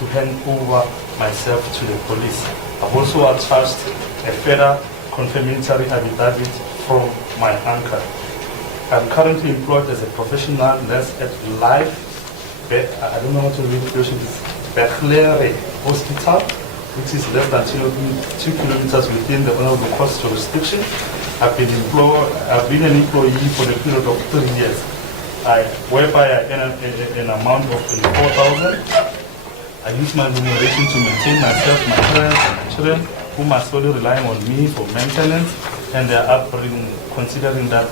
to hand over myself to the police. I've also attached a further confirmatory affidavit from my uncle. I'm currently employed as a professional nurse at Life, I don't know how to read it, Hospital, which is less than 2 kilometers within the Honorable Court's jurisdiction. I've been an employee for the period of 3 years, whereby I earn an amount of 24,000. I use my remuneration to maintain myself, my parents, and my children, whom are solely relying on me for maintenance and their upbringing, considering that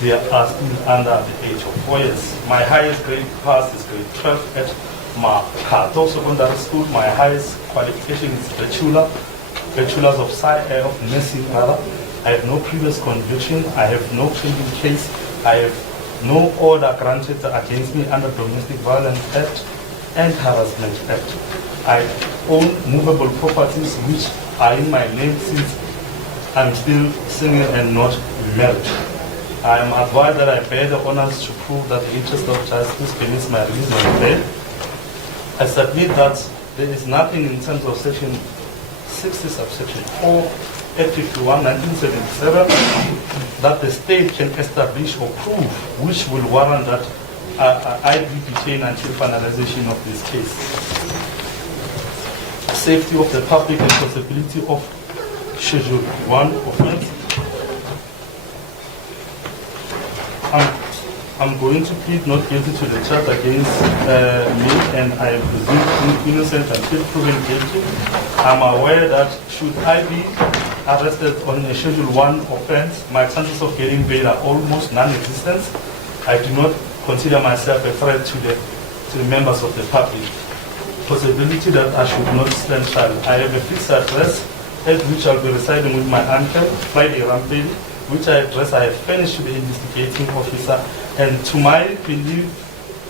they are still under the age of 4 years. My highest grade passed is grade 12 at Makato Secondary School. My highest qualification is Bachelor's of Nursing. I have no previous conviction. I have no pending case. I have no order granted against me under Domestic Violence Act and Harassment Act. I own movable properties which are in my name since I'm still single and not married. I am advised that I bear the honors to prove that the interest of justice permits my release on bail. I submit that there is nothing in terms of section 60 subsection 4 Act 51 1977 that the state can establish or prove which will warrant that I be detained until finalization of this case. Safety of the public and possibility of Schedule 1 offense. I'm going to plead not guilty to the charge against me, and I am presumed innocent until proven guilty. I'm aware that should I be arrested on a Schedule 1 offense, my chances of getting bail are almost non-existent. I do not consider myself a threat to the members of the public. Possibility that I should not stand trial. I have a fixed address at which I'll be residing with my uncle, Friday Rampage, which address I have furnished to the investigating officer, and to my belief,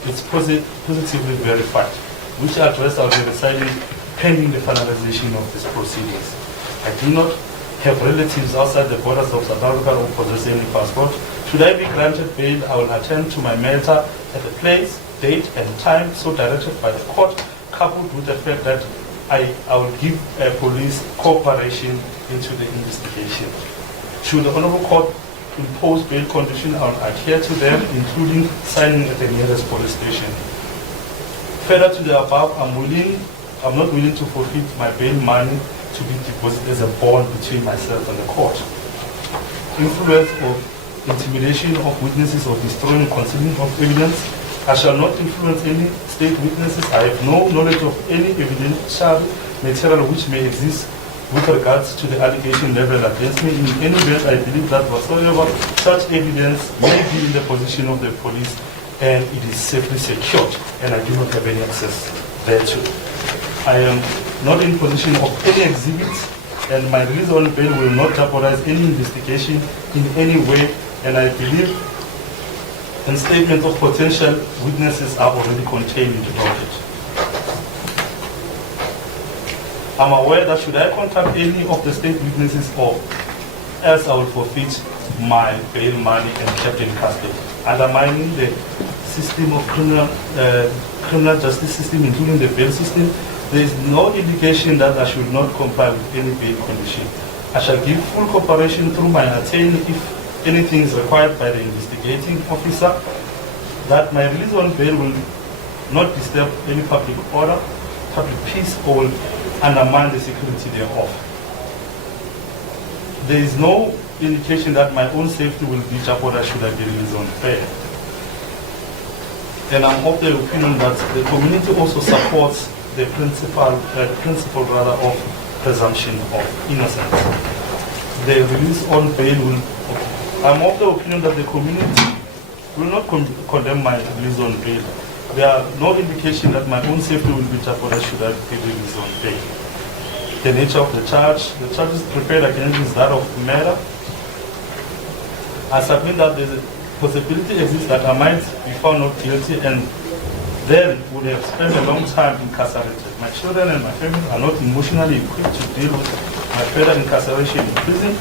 it's positively verified, which address I'll be residing pending the finalization of these proceedings. I do not have relatives outside the borders of South Africa or possess any passport. Should I be granted bail, I will attend to my matter at the place, date, and time so directed by the court, coupled with the fact that I will give police cooperation into the investigation. Should the Honorable Court impose bail conditions, I will adhere to them, including signing at the nearest police station. Further to the above, I'm not willing to forfeit my bail money to be deposited as a bond between myself and the court. Influence or intimidation of witnesses or destroying or concealing of evidence. I shall not influence any state witnesses. I have no knowledge of any evidential material which may exist with regards to the allegation leveled against me. In any event, I believe that whatsoever such evidence may be in the possession of the police and it is safely secured, and I do not have any access thereto. I am not in possession of any exhibits, and my release on bail will not jeopardize any investigation in any way, and I believe and statements of potential witnesses are already contained in the docket. I'm aware that should I contact any of the state witnesses or else I will forfeit my bail money and kept in custody, undermining the system of criminal justice system, including the bail system. There is no indication that I should not comply with any bail condition. I shall give full cooperation through my attorney if anything is required by the investigating officer, that my release on bail will not disturb any public order, public peace, or will undermine the security thereof. There is no indication that my own safety will be jeopardized should I be released on bail. And I'm of the opinion that the community also supports the principle of presumption of innocence. The release on bail will, I'm of the opinion that the community will not condemn my release on bail. There are no indication that my own safety will be jeopardized should I be released on bail. The nature of the charges prepared against is that of murder. I submit that the possibility exists that I might be found not guilty and then would have spent a long time incarcerated. My children and my family are not emotionally equipped to deal with my further incarceration in prison,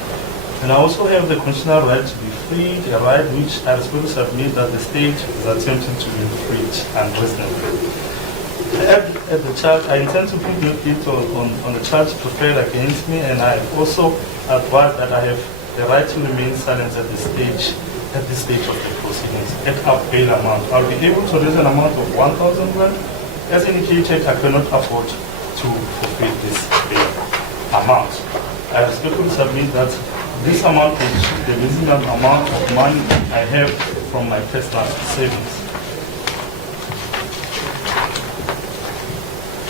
and I also have the constitutional right to be freed, a right which I respectfully submit that the state is attempting to infringe unreasonably. At the charge, I intend to put no guilty on the charge prepared against me, and I also advise that I have the right to remain silent at this stage of the proceedings. At up bail amount, I'll be able to raise an amount of 1,000 rand. As indicated, I cannot afford to forfeit this bail amount. I respectfully submit that this amount is the minimum amount of money I have from my personal savings.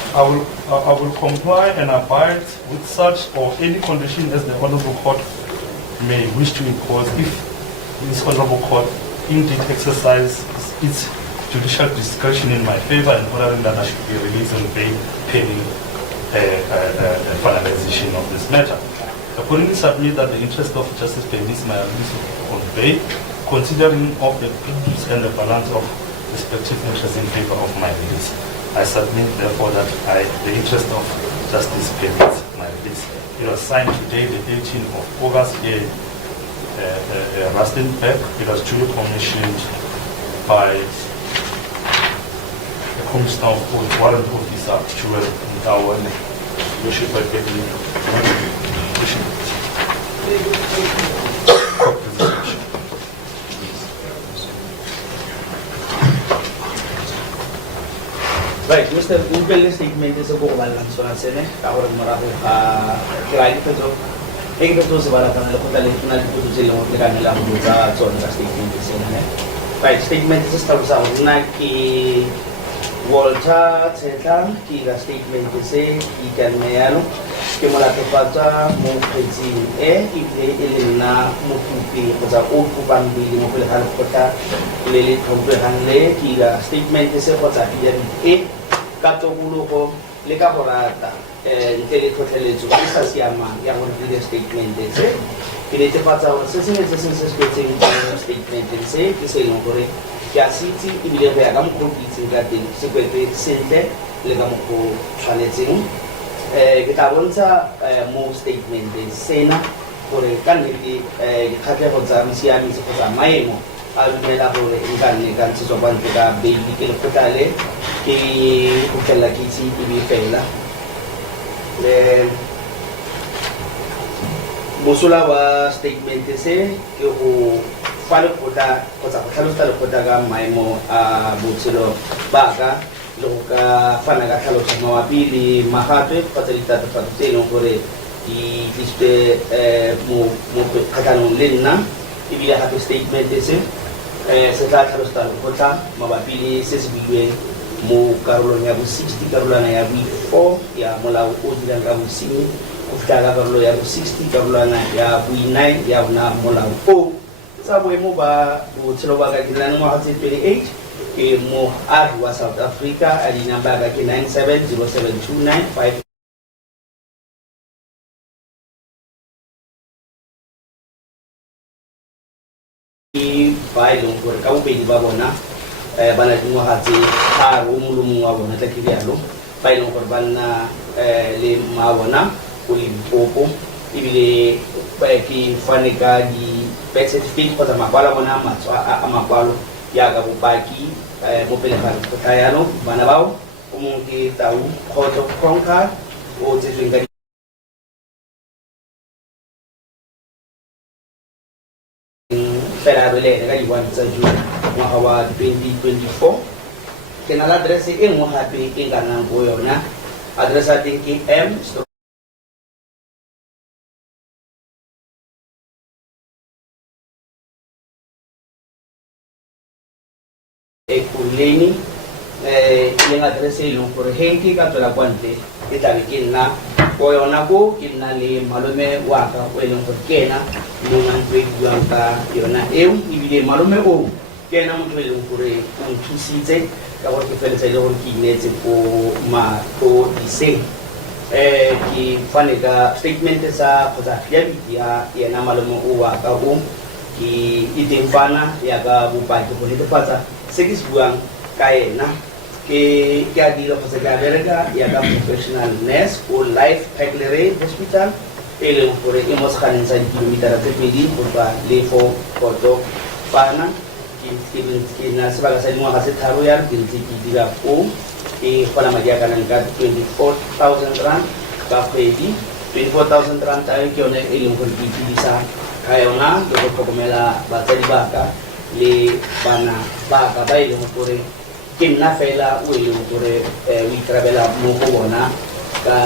I will comply and abide with such or any condition as the Honorable Court may wish to impose if this Honorable Court indeed exercises its judicial discretion in my favor in ordering that I should be released on bail pending finalization of this matter. Accordingly, submit that the interest of justice permits my release on bail, considering of the duties and the balance of respective interests in favor of my release. I submit, therefore, that the interest of justice permits my release. It was signed today, the 18th of August, here in Rustenburg. It was duly commissioned by the Commissioner of Warrant Officer, Cyril Ramaphosa. Right, Mr. Ubel's statement is a go one so I said, our Marahu, client Pedro, Egretos, Valatana, Hotel, Canela, so the statement is in right, statement is a Nike Walter Tshehlo, the statement is a he can mayano, Kimolata, Mopezi, Elena, Mokupi, was a Okuban building of the Halkota, Lily Comprehanle, the statement is a what I Kato Uluko, Lekaporata, and Teletotele to Sasiama, Yamon video statement, they say. In the Pata was sitting statement and say, the same over Yasiti, if you have a competing that in secretary Sinte, Legamoko Chaleting, Gitavonsa, more statement, the Sena, for a candidate, Katehoza, Siamis for a Maemo. Almelapo in Gansis of Bantica, baby Kilotale, Kutella Kitty, Ibifela. Musula was statement to say, you follow Kota, Kota Kotaga, Maimo, Butsilo, Baga, Loka, Fanaga, Halosa, Billy, Mahate, Patalita, Patino, Gore, the display, Katano Lena. If you have a statement, they say, Secretary of Kota, Mabapili, 6 billion, Mo Carolina 60, Carolina 4, Mola Odian Gabu 6, Uftaga Carolina 60, Carolina 9, Yavna Mola 4. Subway Moba, Slovakia 28, Mo Arwa South Africa, Adina Baga 970729 Bailong for Kaupe di Babona, Banadimo Hati, Harumulum Mawona, Takiano, Bailong for Bana Le Mawana, Ulim Popo, Ibile Baki Fanica di Pet Certificate for the Mapalamona, Amapalo, Yaga Baki, Mopelefan Potayano, Banabao, Umungi Tau, Court of Conca, or Tifingari. Ferrarele, one Mahawa 2024. Can I address it in one happy in Ghana? Address I think M. Ekuleni, yung address yung for Henki Katola Quante, Italikin na. Koyonako inali malume waka wenong kena nungan tujuan ka yona ibide malume o kena mutwelong kure untusite kawat kefelse lor kinete ko ma ko dise ki fanega statement sa kota ya na malume o waka ki itemfana ya ga bupati ko nito pata segis buang kaya na que ha dicho José Gaberga y acá professional nurse o life Pegleri hospital ele por hemos hanin sa kilomita at pedi por ba lefo koto pana ki na sa baga sa mga kasi taro yan kinti diga po e kgona madi a kanang ka 24,000 rand ka kgwedi. 24,000 rand tayo ke yone e leng gore ke iphedisa ka yona le go tlhokomela batsadi baka le bana baka ba e leng gore ke nna fela o e leng gore o ikarabela mo go bona ka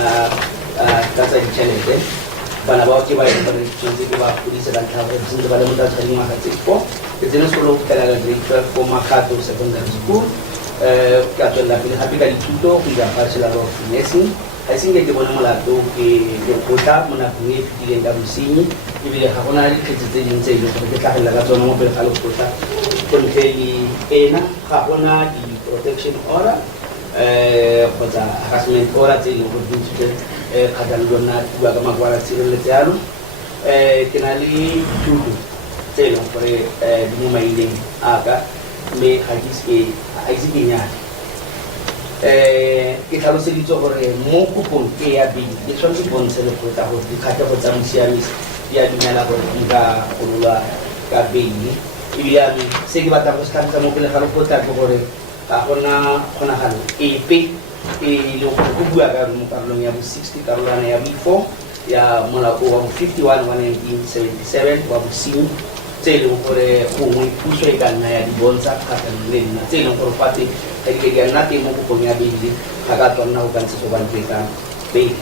tsa ditšhelete. Bana bao ke ba e leng gore tshwanetse ke ba godise ka ntlha gore sentse ba le mo tlase ga dingwaga tse 4 ke tsene sekolo go fitlhela ka grade 12 ko Makgato Secondary School. Ka tswelela pele gape ka dithuto go dira Bachelor of Nursing. Ga ise nke ke bone molato ke lekgotla mo nakong e fetileng ka bosenyi, ebile ga gona dikgetse tse dingwe tse e leng gore ke tlhagelela ka tsona mo pele ga lekgotla go ntle le ena. Ga gona di-protection order kgotsa harassment order tse e leng gore di ntshitse kgatlhanong le yona bua ka makwala tshireletso yalo. Ke na le dithuto tse e leng gore di mo maileng aka, mme ga ise ke nyale. Ke tlhaloseditse gore mo kopong e ya bili ke tshwanetse bontshe lekgotla gore dikgatlhego tsa mosiamisi di a dumela gore di ka gololwa ka beili. Ebilane se ke batlang go se tlhagisa mo pele ga lekgotla ke gore ga gona kgonagalo epe e leng gore go bua ka mo karolong ya bo 60 karolwana ya bo 4 ya molao wa bo 51 wa 1977 wa bosenyi tse e leng gore gongwe puso e ka nna ya di bontsha kgatlhanong le nna, tse e leng gore fate ga di ke di a nna teng mo kopong ya beili ga ka tswa nna go ka ntse go bantletsa beili.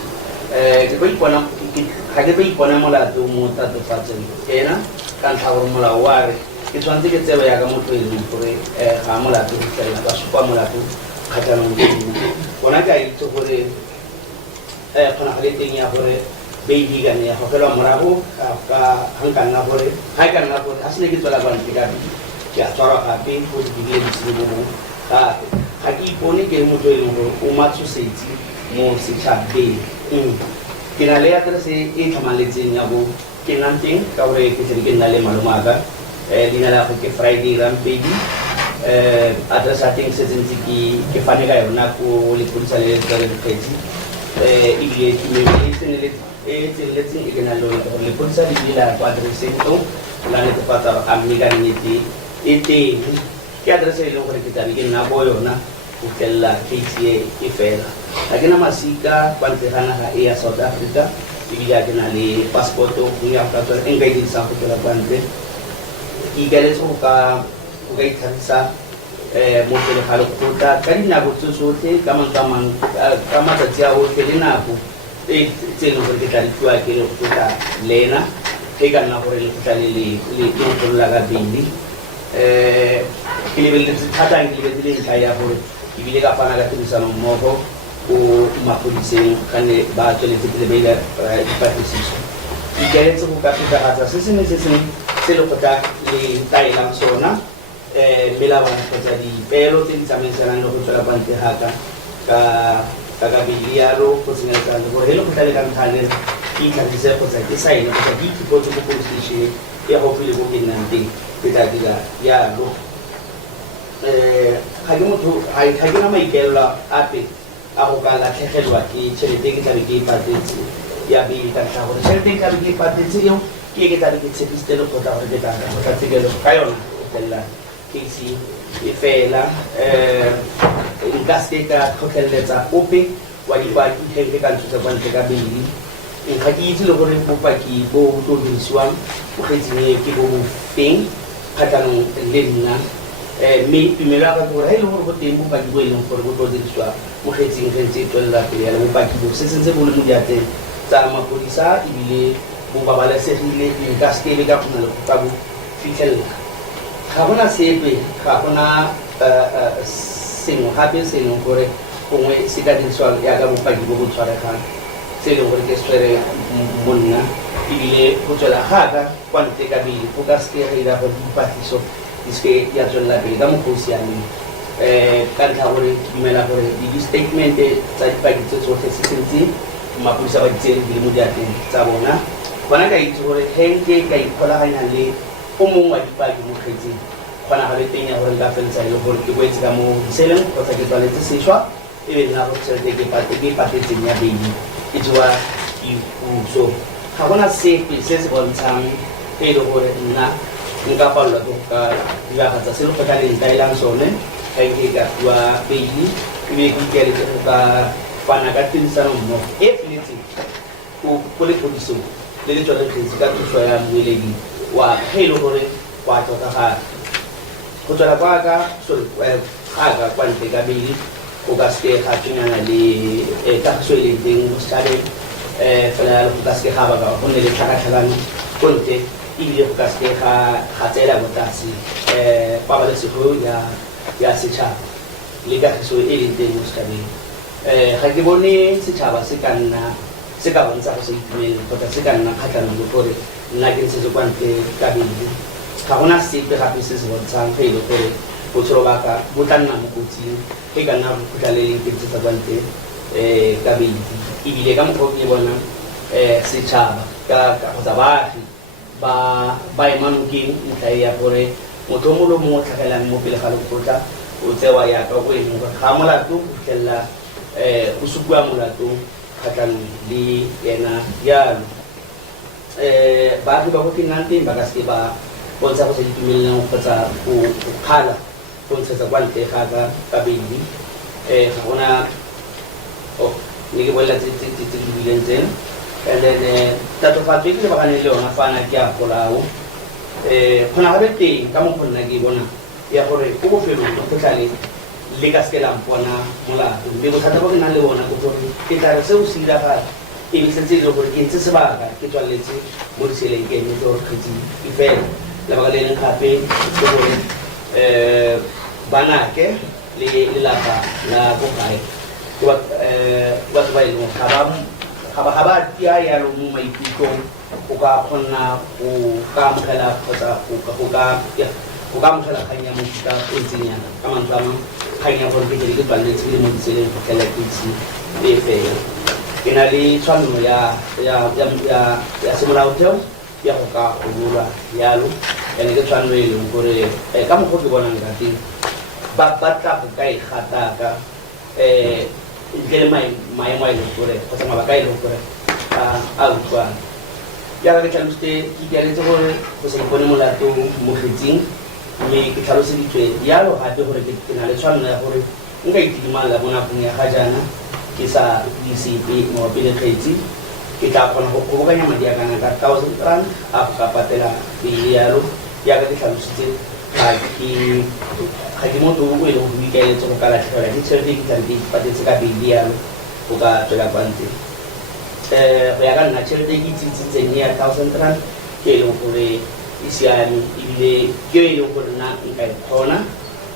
Ga ke tlo ipona molato mo tatofatseng ena ka ntlha gore molao wa re ke tshwanetse ke tsebe yaka motho e leng gore ga molato go fitlhelela ka supa molato kgatlhanong le nna. Bona ke a itse gore kgonagalo e teng ya gore beili ka ne ya gogelwa morago ga nka nna gore ga e ka nna gore a se ne ke tswela kwa ntle ka beili ke a tshwarwa gape go dibile bosile bo bongwe gape. Ga ke ipone ke le motho e leng gore o matshosetsi mo setšhabeng. Ke na le aterese e tlhamaletseng ya bo ke nnang teng ka gore ke tlebe ke nna le malomaka. Leina la go ke Friday Rampedi. Aterese a teng setse ntse ke fane ka yona ko lepodisa le le dikgetsi. Ebile tumele e tseneletseng e ke na le yone gore lepodisa le bile la ko atereseng to la netefatsa gore a mme ka nnete e teng ke aterese e leng gore ke tlabe ke nna ko yona go fitlhelela case e fela. Ga ke na masika kwa ntle ga naga e ya South Africa, ebile a ke na le passport-o ya ka tswela e nka e dirisang go tswela kwa ntle. Ke ikaeletse go ka itlhagisa mo pele ga lekgotla ka dinako tse tsotlhe ka matsatsi a otlhe le nako tse e leng gore ke tla di fiwa ke lekgotla lena e ka nna gore lekgotla le ke nkgolola ka beili. Ke lebeletse thata ke lebeletse le ntlha ya gore ebile ka fana ka tirisano mmogo ko mapodiseng ga ne ba tsweletse pele ba ila dipatlisiso. Ke ikaeletse go ka phethagatsa se sengwe se sengwe se lekgotla le taelang sona, melawana kgotsa dipeelo tse di tsamaisanang le go tswela kwa ntle gaka ka beili yalo go tsenyeletsana le gore e lekgotla le ka ntlhane ke itlhagise kgotsa ke saene kgotsa ke itlhipotse mo police station e gaufi le ko ke nnang teng ke tla dira yalo. Ga ke na maikaelelo ape a go ka latlhegelwa ke tšhelete e ke tlabe ke e patetse ya beili ka ntlha gore tšhelete e tlabe ke e patetse eo ke ke tlabe ke tshepisitse lekgotla gore ke tla kgotlatshekelo ka yona go fitlhelela case e fela. Nka seke ka tlhotlheletsa ope wa dipaki ge ke ka ntshosa kwa ntle ka beili. Ga ke itse le gore bopaki bo tlo dirisiwang go kgetseng ke bo feng kgatlhanong le nna, mme tumelo ya ka ke gore ga e le gore go teng bopaki bo e leng gore bo tlo dirisiwa mo kgetseng ge ntse e tswelela pele yala bopaki bo se sentse bo le mo diatleng tsa mapodisa ebile bo babalesegile. Nka sekebe ka kgona le go ka bo fitlhelela. Ga gona sepe, ga gona sengwe gape se e leng gore gongwe se ka dirisiwa yaka bopaki bo bo tshwaregang se e leng gore ke se tshwere monna ebile go tswela gaka kwa ntle ka beili go ka seke ga ira gore dipatlisiso di seke ya tswelela pele ka mokgwa o siameng. Ka ntlha gore ke dumela gore di-statement-e tsa dipaki tse tsotlhe se sentse mapodisa ba ditsere di le mo diatleng tsa bona. Bona ka itse gore ge ka ikgolaganya le o mongwe wa dipaki mo kgetseng kgonagalo e teng ya gore nka feletsa e le gore ke boetse ka mo diseleng kgotsa ke tswaletse sešwa e be nna gore tšhelete ke e patetseng ya beili e jewa puso. Ga gona sepe se se bontshang e le gore nna nka palelwa ke go ka diragatsa se lekgotla le ntaelang sone ga ke ka fiwa beili Ibe ke ka fana ka tinisano mo e flitsi o le kodiso le le tsona tletse ka thuso ya moeledi wa Tshehlo gore kwa tota ga go tswela kwa ka sorry ga kwa ntle ka bili go ka se ga tshenyana le tagiso e leng teng mo setšhabeng fela go ka se ga ba ka go nne le tlhakatlhakano ko ntle ebile go ka se ga tseela mo tlase pabalesego ya setšhaba le kagiso e leng teng mo setšhabeng ga ke bone setšhaba se ka bontsha go sa itumele kgotsa se ka nna kgatlhanong le gore nna ke ntshetse kwa ntle ka bedi ga gona sepe gape se se bontshang ge e le gore botshelo ba ka bo tla nna mo kotsing e ka nna bokhutlha le leng ke ntsetsa kwa ntle ka bedi ebile ka mokgwa ke bona setšhaba kgotsa baagi ba emanokeng ntlha e ya gore motho o mo le mongwe o tlhagelang mo pele ga lekgotla o tsewa yaka go e leng gore ga molato go fitlhelela go supiwa molato kgatlhanong le yena jalo baagi ba go ke nnang teng ba ka seke ba bontsha go sa itumeleleng kgotsa go kgala go ntshetsa kwa ntle ga ka bedi ga gona ne ke bolela tse di bileng tseno and then tatofatso e ke lebaganeng le yona fana ke a golao kgona gabe teng ka mokgwa nna ke bona ya gore ko bofelong lekgotlale le ka seke la mpona molato mme bothata bo ke nang le bona ke gore ke tla re seo se diragala e bisetse e le gore ke ntse sebaka ke tswaletse mo ditseleng ke emetse gore kgetsi e fela lebaka le leng gape ke gore banake le lelapa la ko gae ke batho ba e leng ga ba tia yalo mo maikutlong go ka kgona go ka amogela kgotsa go ka amogela kgang ya mofuta o ntseng yana ka mantswe a mangwe kgang ya gore ke tle ke tswaletse le mo ditseleng go tlhela ke itse le fela ke na le tshwanelo ya semolaotheo ya go ka gololwa yalo ene ke tshwanelo e leng gore ka mokgwa ke bonang ka teng ba batla go ka e gataka ntle le maemo a e leng gore kgotsa mabaka a e leng gore a utlwana jaaka ke tlhalositse ke ikaletse gore go sa ipone molato mo kgetsing mme ke tlhaloseditswe yalo gape gore ke na le tshwanelo ya gore nka itidimalla mo nakong ya ga jaana ke sa di sepe mabapi le kgetsi ke tla kgona go kgobokanya madi a kana ka R1,000 a go ka patela pele yalo jaaka ke tlhalositse ga ke motho o e leng go ikaeletse go ka latlhegelwa ke tšhelete ke tlabe ke patetse ka pele yalo go ka tswela kwa ntle go ya ka nna tšhelete ke itsitsitseng ya R1,000 ke e leng gore e siame ebile ke e leng gore nna nka e kgona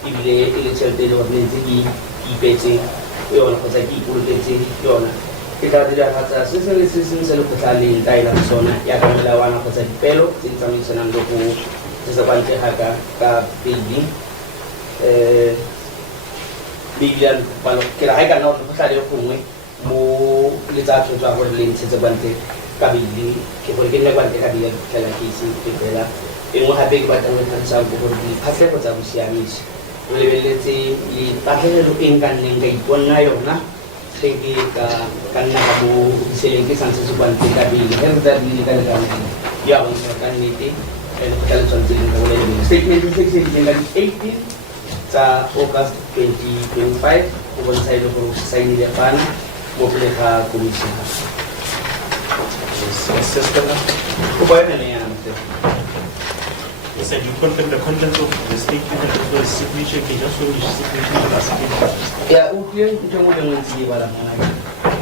ebile e le tšhelete e le gore ne ntse ke ipetse yona kgotsa ke ipoloketse yona ke tla diragatsa se sengwe le se sengwe se lekgotla le ntaelang sona yaka melawana kgotsa dipelo tse di tsamaisanang le go tsetsa kwa ntle ga ka pedi ebile ke ra ga e ka nna gore lekgotla le gongwe mo le tsa tshwetso a gore le ntshetse kwa ntle ka bedi ke gore ke nne kwa ntle ka bedi ya fitlhela ke ise ke fela e nngwe gape ke batlang go tlhalosang ko gore diphatlhego tsa bosiamisi re lebeletse patlhelelo e nka nneng ka iponna yona ge ke ka nna ka mo diseleng ke santse se kwa ntle ka bedi ge re tsa bile ka lekaneng ya bontsha ka nnete lekgotla le tshwanetse le ka bolelebele statement se ke se dileng ka di-18 tsa August 2025 go bontsha e le gore se saenile fana mo pele ga komisene go boemene yana Yes, and you confirm the contents of the statement and also the signature. Can you just show the signature and the signature? Yeah, utlweng ntho mo lengwe ntse di bala mona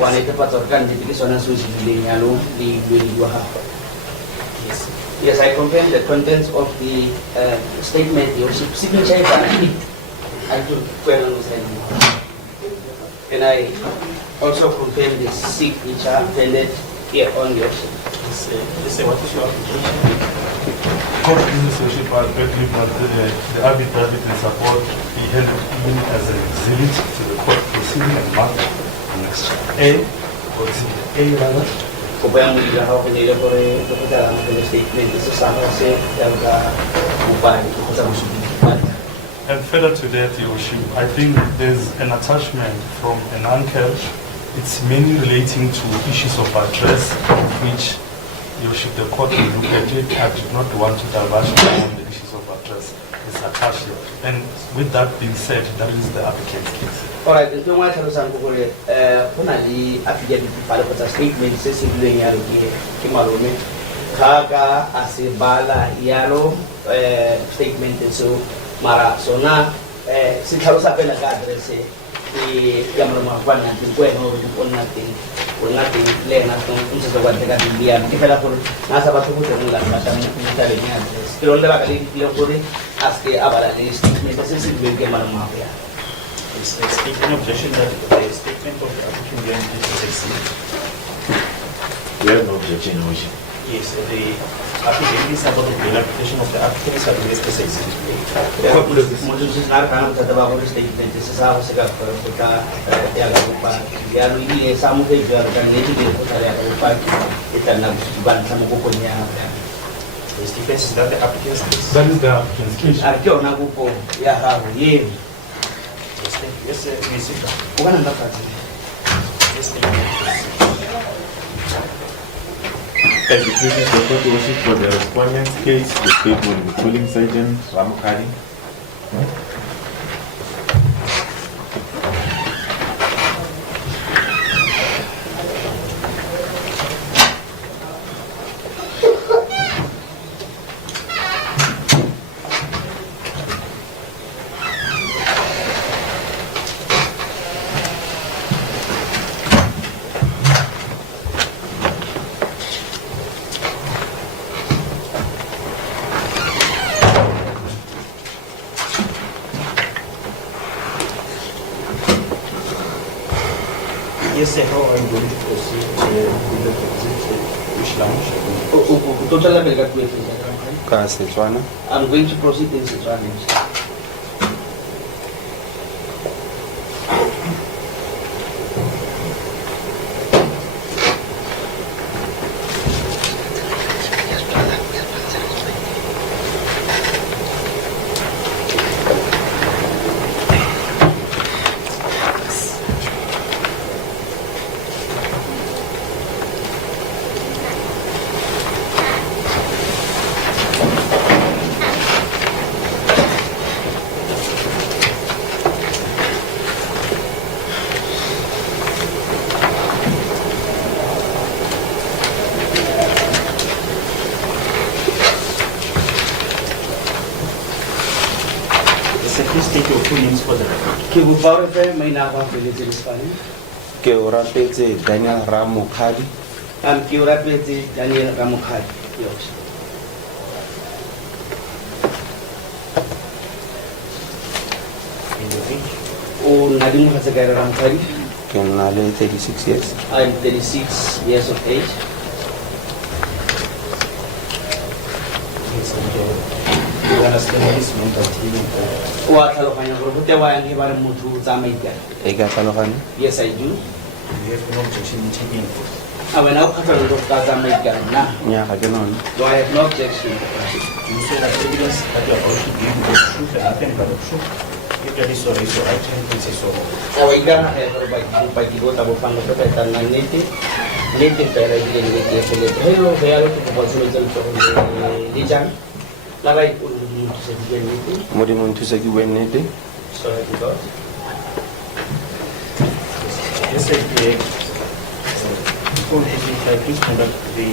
wa netefatsa gore ka nnete ke sona seo se dileng yalo le bueledi wa gago. Yes, I confirm the contents of the statement. Your signature is I do and I also confirm the signature appended here on your What is your application? Court Association for the arbitrary and support be handed in as an exhibit to the court proceeding and marked next A or A rather. Kupaya mula ako nila ko rin kapag ang statement sa sama kasi yung upay sa musubipan. And further to that, Your Worship, I think there's an attachment from an uncle. It's mainly relating to issues of address, which Your Worship, the court will look at it. I did not want to diverge on the issues of address. It's attached here. And with that being said, that is the applicant's case. Alright, ntho e nngwe a tlhalosang ke gore go na le affidavit fale kgotsa statement se se dileng yalo ke malome ga ka a se bala yalo statement seo mara sona se tlhalosa fela ka address ya malome wa kwa nnang teng ko ena gore o nna teng le ena ntse se kwa teka bili yana ke fela gore na sa batho go tsenela ba tla mo tabeng ya address ke lone lebaka le le gore a se a bala le statement se se dileng ke malome wa ya. Is an objection that the statement of the applicant guarantees to succeed? We have no objection, Your Worship. Yes, the applicant is about the application of the applicant's ability to succeed. Muchos señor kan kita bawa ke statement sesa sega kota ya lupa ya lu ini samu ke jual kan ini dia kota ya lupa kita nak ban sama kukunya. The defense is that the applicant's case. That is the applicant's case. Artinya nak kuku ya haru ye. Yes, sir. Yes, sir. Bukan anda kata. Yes, sir. As the case is the court worship for the respondent's case, the statement of the polling sergeant Ramaphosa. Yes, sir. How are you going to proceed with the which language? Total level kat kuih ni. Ka Setswana. I'm going to proceed in Setswana. Please state your full names for the record. Ke bufaro fe mai na ba pele tse Spanish. Ke o rapetse Daniel Ramaphosa. Ke o rapetse Daniel Ramaphosa. Yes. In your age? O nadi mo sa kaya Ramaphosa. Ke na le 36 years. I'm 36 years of age. Yes, and you understand this mental healing? Wa tlhaloganya gore go tewa yang ke ba re motho o tsamaita. E ka tlhaloganya? Yes, I do. You have no objection in taking it. Wena o kgathala go ka tsamaita na. Nya ga ke none. Do I have no objection? You say that evidence that you are about to give the truth and nothing but the truth. If that is so, it's so right, it's so wrong. Wa ikana gore ba ki go ta bo fanga to ka tana nete. Nete pera di le ke se le hello ve alo ke bo tsolo tsolo di jang. La ba I se di nete. Mo di mo nthusa ke bue nnete. Sorry to God. Yes, sir. Before please conduct the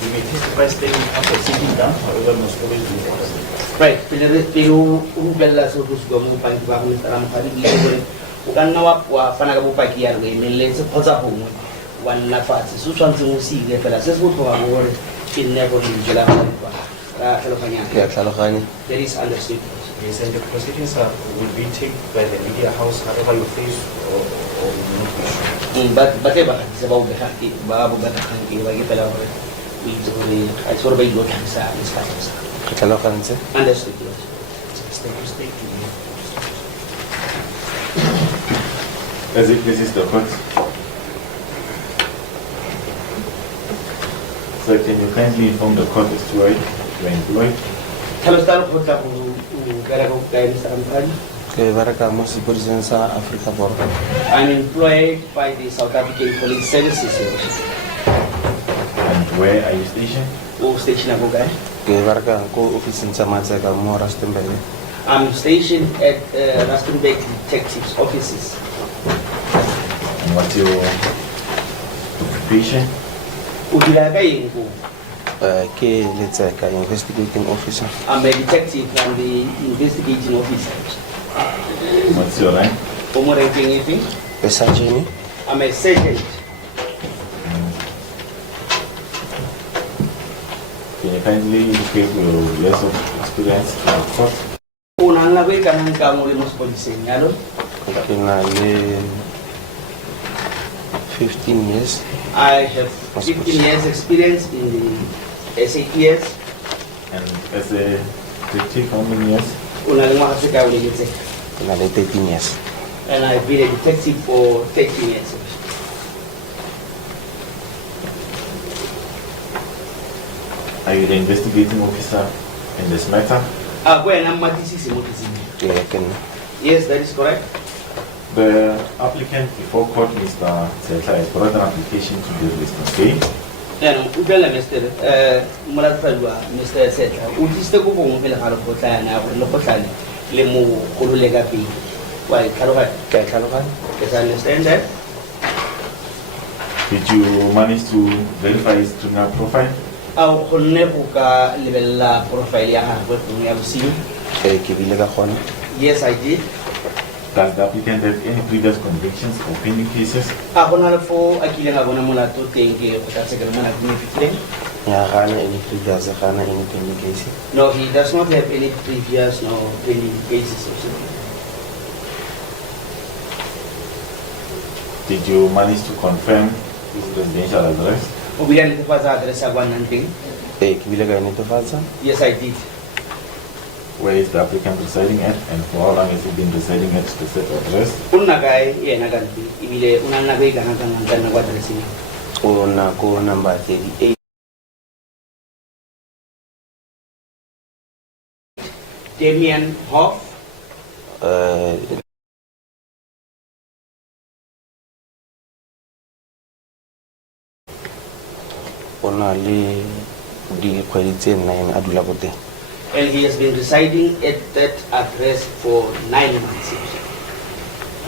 you may testify statement after sitting down, however, must always be recorded. Right, pero bella so to go mo pa ba mo tara mo pa di gore o ka nna wa fana ka bopaki ya re ne le se photsa go wa nna fatse so tshwantse mo se ile fela se se botlhokwa gore ke nne go di jela ba ka tlhaloganya. Ke a tlhaloganya. That is understood. Yes, and the proceedings will be taken by the media house, however you face or not wish. But ba se ba o bega ba bo ba tlang ke ba ke fela gore we gore I sort of go tlang sa discussion. Ke tlhalogantse. Understood. State to me. As if this is the court. So can you kindly inform the court as to why you are employed? Hello, start ko ta ko gara ko kay Mr. Ramaphosa. Ke baraka mo Sepodising sa Africa Border. I'm employed by the South African Police Services. And where are you stationed? O station ako guys. Ke baraka ko ofising sa Magistrate mo Rustenburg. I'm stationed at Rustenburg Detective's offices. And what's your occupation? Ke let's ka investigating officer. I'm a detective and the investigating officer. What's your rank? Anything? A sergeant. I'm a sergeant. Can you kindly indicate your years of experience in court? Kinale 15 years. I have 15 years experience in the SAPS. And as a detective, how many years? Kinale 13 years. And I've been a detective for 13 years. Are you the investigating officer in this matter? Yes, that is correct. The applicant before court, Mr. Tshehlo, has brought an application to be released on bail. Mr. Tshehlo, utiste go bongwe pele ga re go tla yana gore le go tlale le mo gololega pele. Why tlhaloganya? Ke a tlhaloganya. Yes, I understand that. Did you manage to verify his criminal profile? A o kgonne go ka lebella profile ya gagwe teng ya bosenyi? Ke bile ka gona. Yes, I did. Does the applicant have any previous convictions or pending cases? A gona le fo a kileng a bona molato teng ke go tla tsekela mo nakong e fetileng? Ya gana any previous gana any pending case. No, he does not have any previous no pending cases. Did you manage to confirm his residential address? O bile netefatsa address ya bana teng? Ke bile ka netefatsa. Yes, I did. Where is the applicant residing at, and for how long has he been residing at the said address? Una kae yena kanti ibile una nna be kana kana kana kwa address ni. Ona ko number 38. Damian Hoff. Ona le di kgwedi tse 9 a dula ko teng. And he has been residing at that address for 9 months.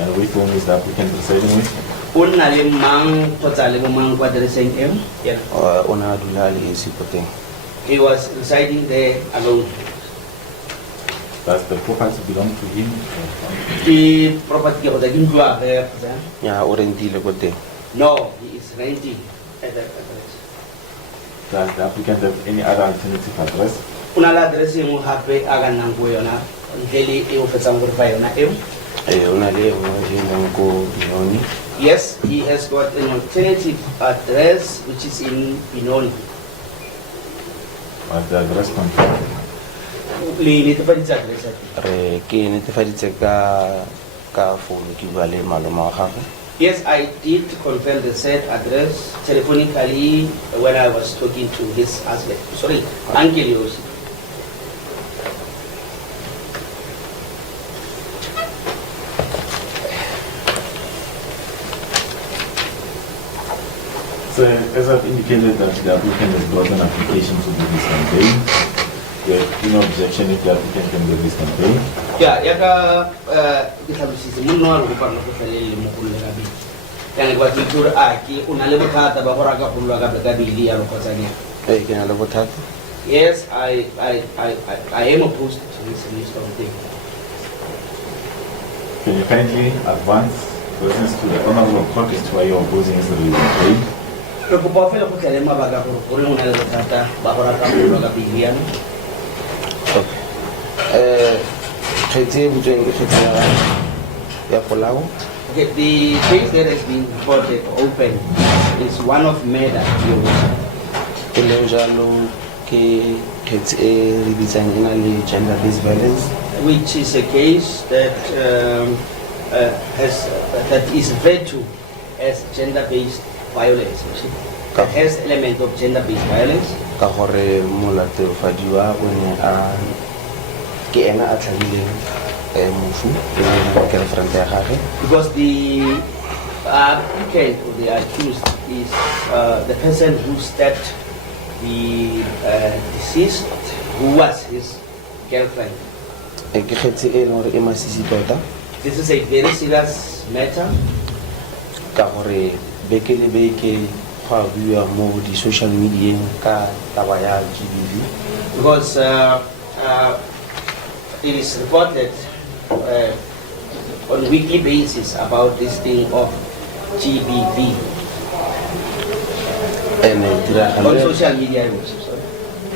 And with whom is the applicant residing with? Una le mang kgotsa le mo mang kwa addresseng eo? Yeah. Ona dula le esi ko teng. He was residing there alone. Does the property belong to him? The property of the Gindua. Ya o rentile ko teng. No, he is renting at that address. Does the applicant have any other alternative address? Una la address mo hape aga nang ko yona ntlele e o fetsang go fa yona eo. Ona le mo jeng ko Binoni. Yes, he has got an alternative address which is in Binoni. Was the address confirmed? Le netefaditse address ya. Re ke netefaditse ka phone ke bua le maloma wa gagwe. Yes, I did confirm the said address telephonically when I was talking to his husband. Sorry, Uncle Yosi. So, as I've indicated that the applicant has brought an application to be released on bail, you have no objection if the applicant can be released on bail? Yeah, yaka kitabisisi munno alo kupana kufelele mukulu gabi. Yani kwa titura aki una le bothata ba gore ka kulwa ka bili ya lokotsanya. Ke na le bothata. Yes, I am opposed to this list of things. Can you kindly advance questions to the honorable court as to why you are opposing his release on bail? Re kopa fela go tlele mabaga gore una le bothata ba gore ka kulwa ka bili ya. Okay, the case that has been reported open is one of murder. Gender-based violence, which is a case that that is referred to as gender-based violence. That has element of gender-based violence. Because the applicant or the accused is the person who stabbed the deceased, who was his girlfriend. ke kgetse e leng gore e masisi tota This is a very serious matter ka gore beke le beke go a buiwa mo di-social media ka taba ya GBV because it is reported on a weekly basis about this thing of GBV and on social media.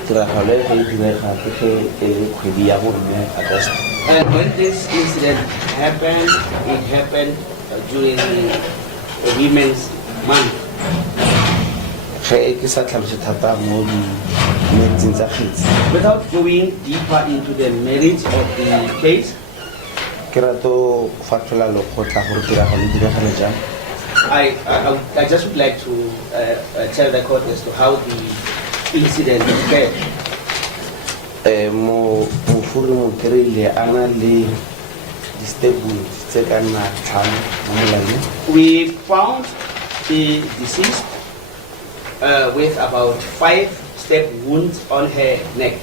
tiragalo e e direga ke ge e kgwedi ya bomme August. And when this incident happened, it happened during the Women's Month. Ge ke sa tlhalose thata mo di-metseng tsa kgetsi Without going deeper into the merits of the case, ke rato fa fela lekgotla gore tiragalo e diragale jang. I just would like to tell the court as to how the incident occurred. Mofuri mo kry-ile a na le di-step wounds tse ka nna tlhano mo molaleng. We found the deceased with about 5 step wounds on her neck.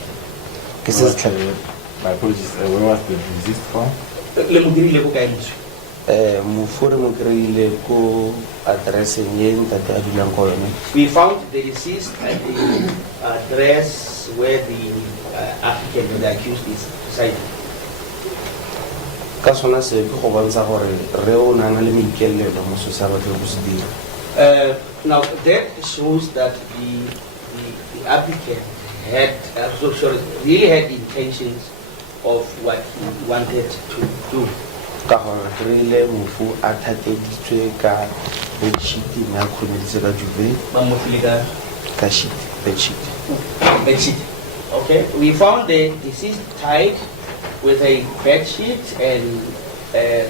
Ke se se tlhaleng. My apologies. Where was the deceased from? Le mo dirile ko kae motho? Mofuri mo kry-ile ko addresseng e ntate a dulang ko yone. We found the deceased at the address where the applicant or the accused is residing. Ka sona se ke go bontsha gore re o na le maikelelo mo se sa batle go se dira. Now that shows that the applicant had really had intentions of what he wanted to do. Ka gore re ile mofu a thateditswe ka bedsheet mme a khurumeditse ka juve ka sheet bedsheet. Bedsheet. Okay. We found the deceased tied with a bedsheet and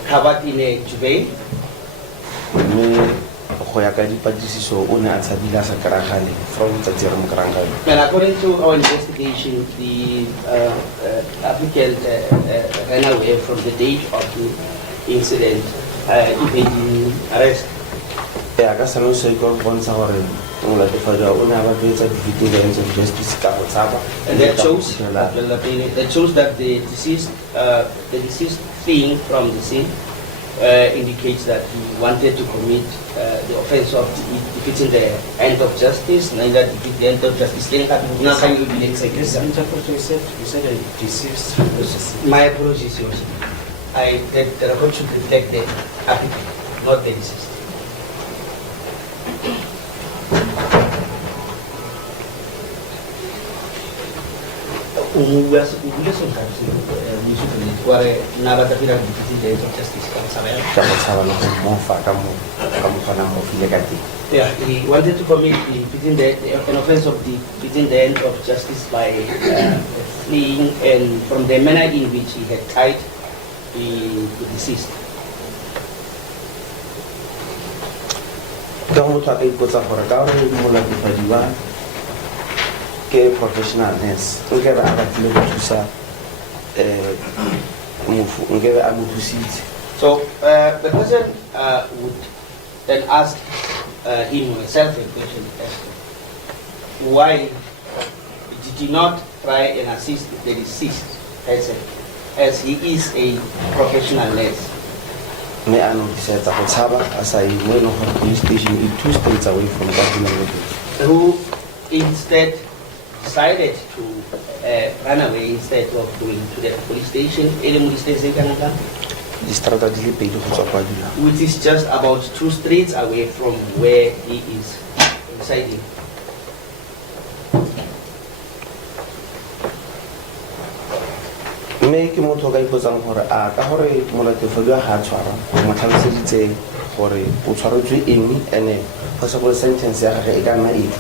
covered in a duvet. Mme go ya ka dipatlisiso o ne a tshabile a sa kry-agale from tsatsi re mo kry-ang ka yone. And according to our investigation, the applicant ran away from the date of the incident, evading arrest. Ka seno se go bontsha gore molatofadi o ne a batla etsa di-vigilance of justice ka go tshaba. And that shows that the deceased fleeing from the scene indicates that he wanted to commit the offense of defeating the end of justice, neither defeat the end of justice. You said a deceased. My apologies, Your Honor. The record should reflect the applicant, not the deceased. Yeah, he wanted to commit an offense of defeating the end of justice by fleeing, and from the manner in which he had tied the deceased. Ka motho a ka ipotsa gore ka gore molatofadi wa ke professional nurse nkebe a batlile go thusa mofu nkebe a mo thusitse. So the person would then ask him himself a question as to why did he not try and assist the deceased person, as he is a professional nurse. Mme a notisetsa go tshaba a sa ye mo e leng gore police station e 2 streets away from Condemnation. Who instead decided to run away instead of going to the police station, Distrata di le pedi go tswa kwa dulang. which is just about 2 streets away from where he is residing. Mme ke motho ka ipotsang gore a ka gore molatofadi wa ga a tshwara mo tlhaloseditse gore o tshwaretswe eng ene possible sentence ya gage e ka nna eng.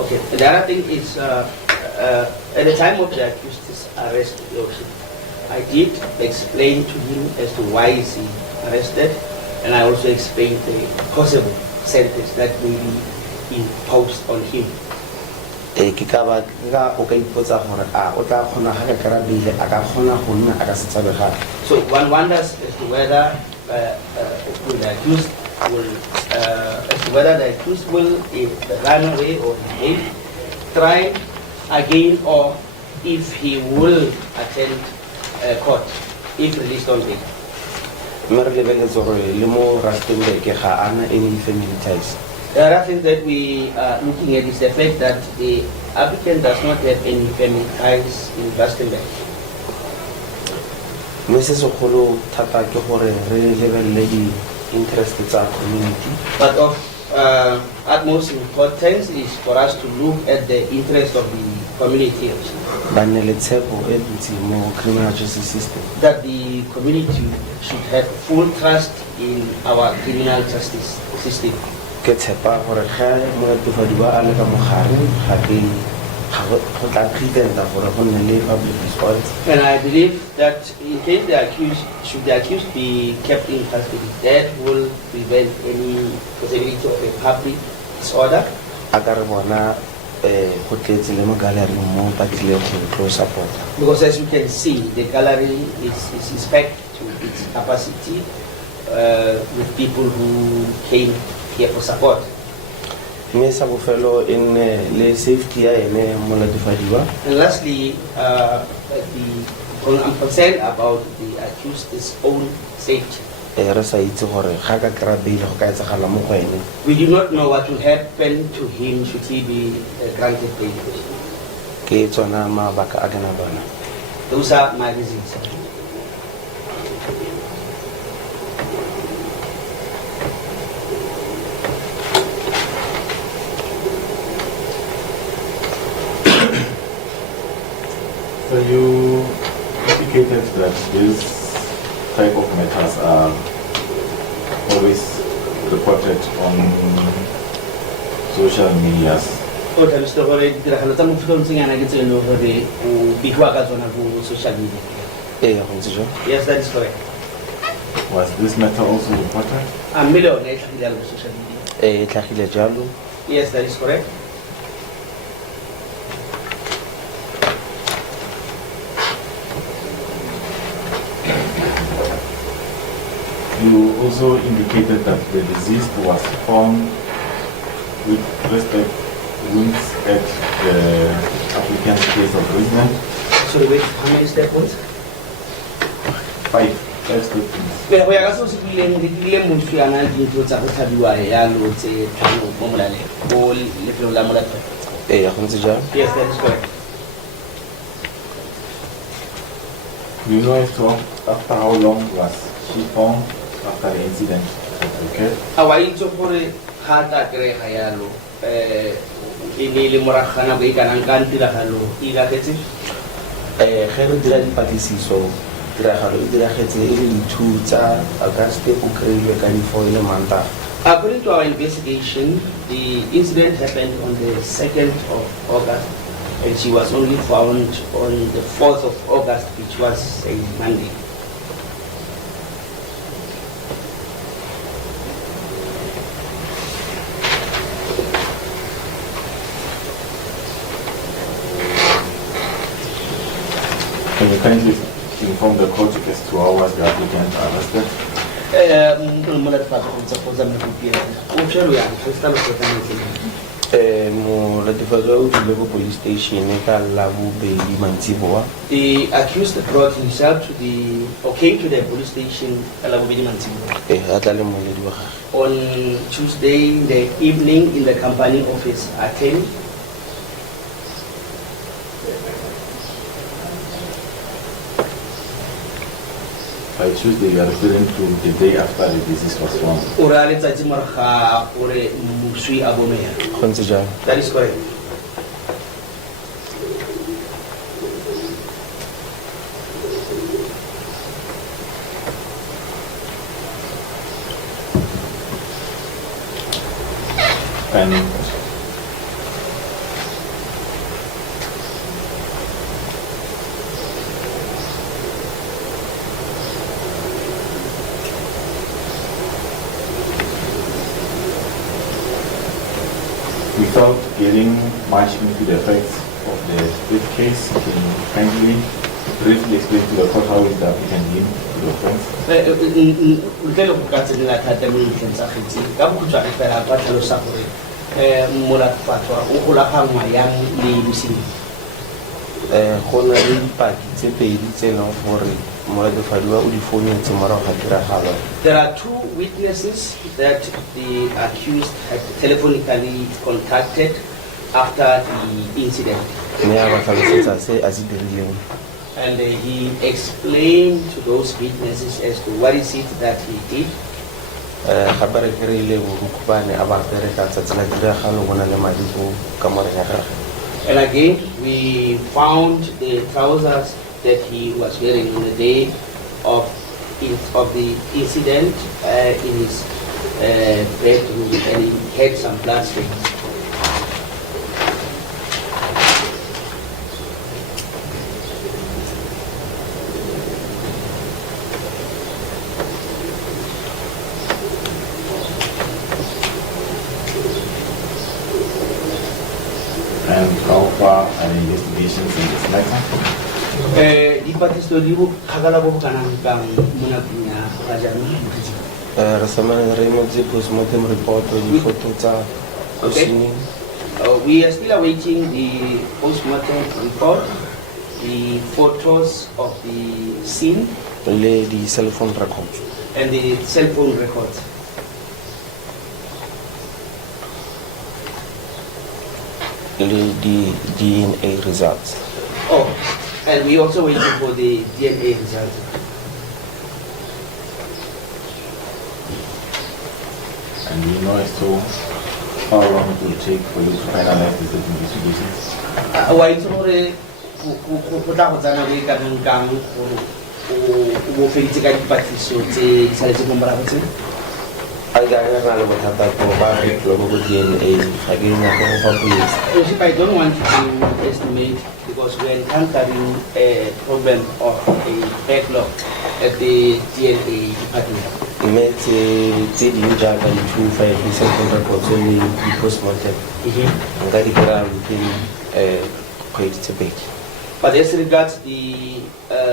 Okay, the other thing is at the time of the accused's arrest, I did explain to him as to why is he arrested, and I also explained the possible sentence that may be imposed on him. Ke ka ba ka o ka ipotsa gore a o tla kgona ga ka karabile a ka kgona go nna a ka se tsabe gape. So one wonders as to whether the accused will as to whether the accused will run away or evade, try again, or if he will attend court if released on bail. any family ties. The other thing that we are looking at is the fact that the applicant does not have any family ties in Rustenburg. Mrs. Okolo Tata Kihore really interested in our community. But of utmost importance is for us to look at the interest of the community. Criminal justice system. That the community should have full trust in our criminal justice system. And I believe that in case should the accused be kept in custody, that will prevent any possibility of a public disorder. Because as you can see, the gallery is packed to its capacity with people who came here for support. In safety And lastly, I'm concerned about the accused's own safety. We do not know what will happen to him should he be granted bail. Those are my reasons. So you indicated that this type of matters are always reported on social medias. Social media. Yes, that is correct. Was this matter also reported? Social media. Yes, that is correct. You also indicated that the deceased was found with respect wounds at the applicant's place of residence. Sorry, wait, how many statements? 5 statements. Yes, that is correct. Do you know as to after how long was she found after the incident occurred? According to our investigation, the incident happened on the 2nd of August, and she was only found on the 4th of August, which was a Monday. Can you kindly inform the court as to how was the applicant arrested? Police station. The accused brought himself came to the police station on Tuesday in the evening in the company of his attorney. By Tuesday, you are referring to the day after the disease was found. That is correct. And without getting much into the facts of the split case, can you kindly briefly explain to the court how is the applicant linked to the offense? ntle le go ka tsenela thata mo dintlheng tsa kgetsi ka bokhutswane fela ba tlhalosa gore molatofatwa o golagangwa yang le bosenyi. Go na le dipaki tse pedi tse e leng gore molatofadiwa o di founetse morago ga tiragalo. There are two witnesses that the accused had telephonically contacted after the incident. Mme a ba tlhalosetsa se a se dirileng. And he explained to those witnesses as to what is it that he did. Gape re kry-ile borukubane a ba bereka tsatsi la tiragalo go na le madi ko kamoreng ya gagwe. And again, we found the trousers that he was wearing on the day of the incident in his bedroom, and he had some blood stains. And how far are the investigations in this matter? Re samana re emetse postmortem report di photo tsa bosenyi. We are still awaiting the postmortem report, the photos of the scene, le di cell phone records. and the cell phone records. Le di DNA results. Oh, and we also waiting for the DNA result. And we know as to how long it will take for you to finalize the investigations. Wa itse gore go tla go tsana le ka nkang go feditse ka dipatlisiso tse di saletse mo morago tse. I don't want to estimate because we are encountering a problem of a backlog at the DNA department. But as regards the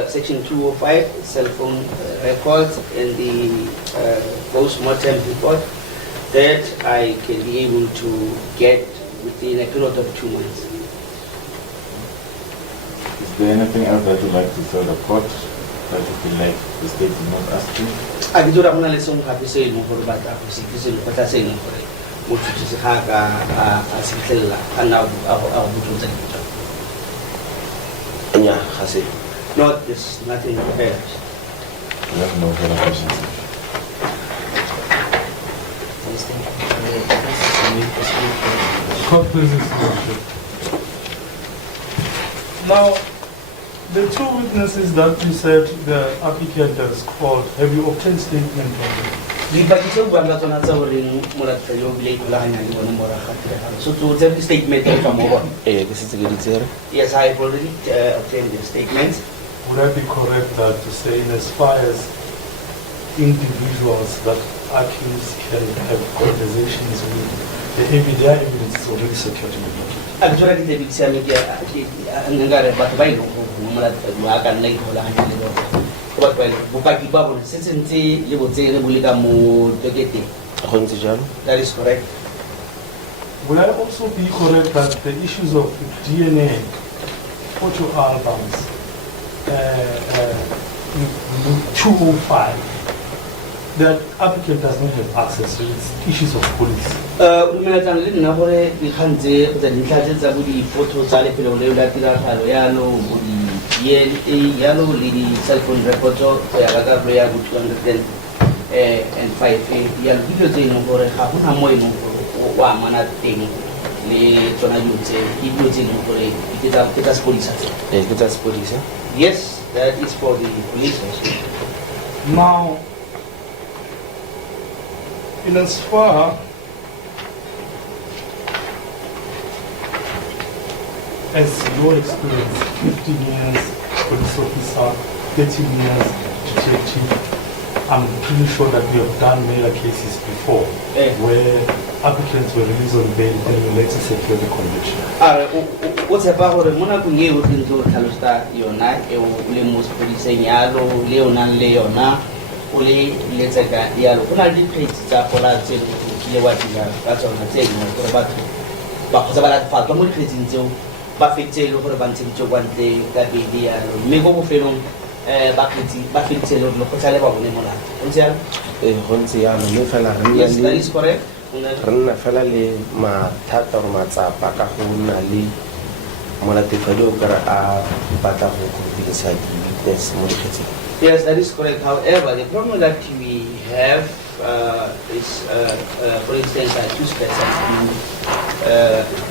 Section 205 cell phone records and the post-mortem report, that I can be able to get within a period of 2 months. Is there anything else that you'd like to tell the court that you feel like the state is not asking? I do not want to listen to say no for about what I say no for it. What is a haga as a tell and now our Yeah, has it? No, there's nothing prepared. We have no further questions. Court presence. Now, the two witnesses that you said the applicant has called, have you obtained statement from them? So to tell the statement from over. This is the Yes, I have already obtained the statements. Would I be correct that to say in as far as individuals that accused can have conversations with, their evidence is already secured in the document? Actually, the big Sammy, but by no but well, Bukaki Babu, since you would say that is correct. Will I also be correct that the issues of DNA, photo albums, 205, that applicant does not have access to its issues of police? Cell phone records and 5 yang video tse no gore ga gona mo eno wa mana teng le tsona di tse video tse no gore ke tsa police. Yes, that is for the police. Now, in as far as your experience, 15 years police officer, 13 years detective, I'm pretty sure that we have done many cases before where applicants were released on bail and you later secured the conviction. What's about the Monaco Neo Tinto Talusta, Yona, Lemus Police Yalo, Leona, o le letseka yalo go na le dikgetsi tsa gola tse o kile wa dira ka tsona tse dingwe gore batho ba kgotsa ba latofalwa mo dikgetsing tseo ba feditse e le gore ba ntsheditse kwa ntle ka bedi yalo mme ko bofelong bakgetsi ba feditse e le gore go tlhale ba bone molato go ntse yalo go ntse yalo mme fela yes that is correct re nna fela le mathata or matsapa ka go nna le molatefadi o kare a batla go dirisa di-witness mo dikgetsing. Yes, that is correct. However, the problem that we have is, for instance, accused persons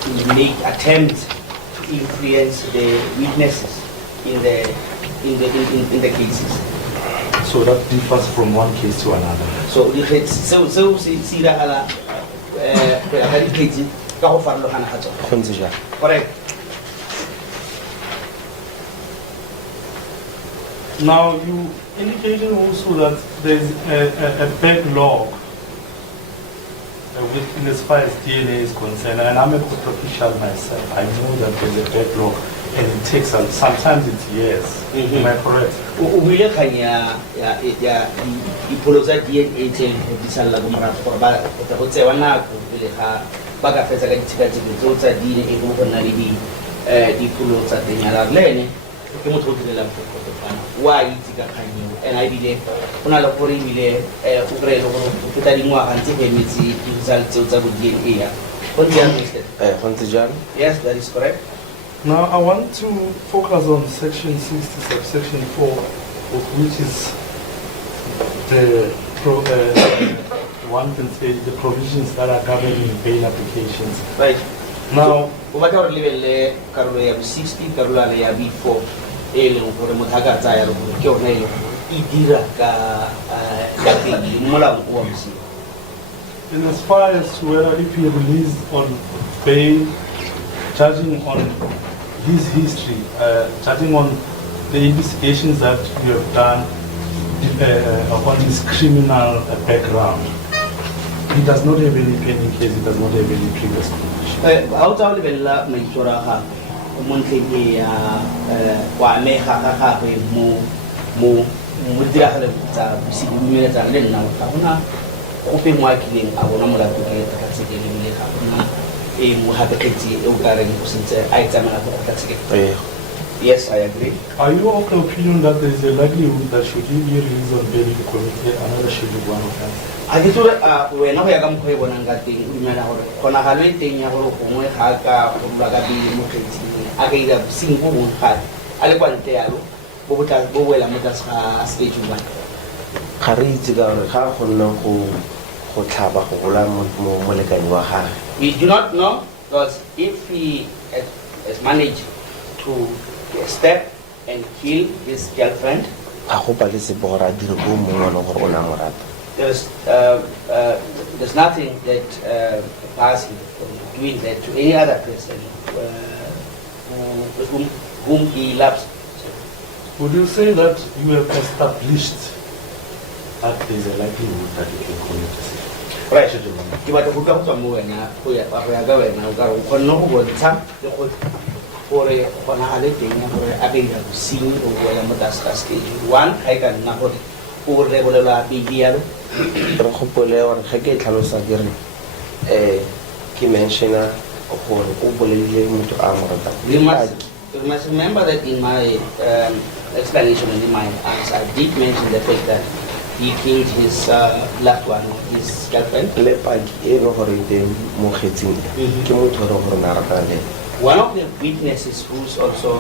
to make attempts to influence the witnesses in the cases. So that differs from one case to another. So the correct. Now, you indicated also that there is a backlog as far as DNA is concerned, and I'm a court official myself. I know that there's a backlog, and it takes sometimes it's years. Am I correct? Uwile kanya ya ipoloza DNA tse di sala go mara go ba go tsewa nako pele ga ba ka fetsa ka ditshekatsheko tsa DNA go bona le di poloza teng ya lene ke motho o direlang go fana wa itse ka khanyo and I bile ona le gore bile o kry le gore o feta dingwaga ntse ke emetsi di result tsa go DNA ya go ntse jang. Yes, that is correct. Now I want to focus on section 60 subsection 4, which is the one can say the provisions that are governing bail applications. Right. Now, over there level karolo ya 60 karolo ya B4 ele gore mothaga tsa ya go ke ona ile e dira ka pele molao wa msi. in as far as whether if he released on bail, judging on his history, judging on the investigations that we have done upon his criminal background, he does not have any pending case, he does not have any previous conviction. How to level maitsora ha montle ya wa me ga mo dira ga le tsa bisibume tsa le nna ga bona go pe mo akileng a bona molato ke ka tseke le le ga bona mo habeketse e o ka reng go sentse a itsamela go ka tseke. Yes, I agree. Are you of the opinion that there is a likelihood that should he be released on bail to commit another scheduled one offense? A ke tsore wena go ya ka mokgwa e bonang ka teng o dumela gore gona ga le teng ya gore gongwe ga ka go bula ka bile mo kgetsing a ka ira sing go bong ga a le kwa ntle yalo bo botla bo wela mo tlase ga schedule one. Ga re itse ka gore ga go nna go tlhaba go gola mo molekane wa gagwe. We do not know, because if he has managed to step and kill his girlfriend, ga go pa le sebo gore a dire go mongwe le gore o na morata. There's nothing that bars him from doing that to any other person whom he loves. Would you say that you have established that there is a likelihood that he can commit a sin? Right. Ke batla go ka go tswa mo wena go ya ka wena o ka o kgona go bontsha le go gore gona a le teng ya gore a be ira bosenyi o boela mo tlase ga schedule one ga e ka nna gore o re bolela bedi yalo re gopole gore ga ke tlhalosa ke re ke mentiona gore o bolelele motho a mo ratang. You must remember that in my explanation and in my answer, I did mention the fact that he killed his loved one, his girlfriend. Le paki e le gore teng mo kgetsing ke motho re gore na rata le. One of the witnesses who's also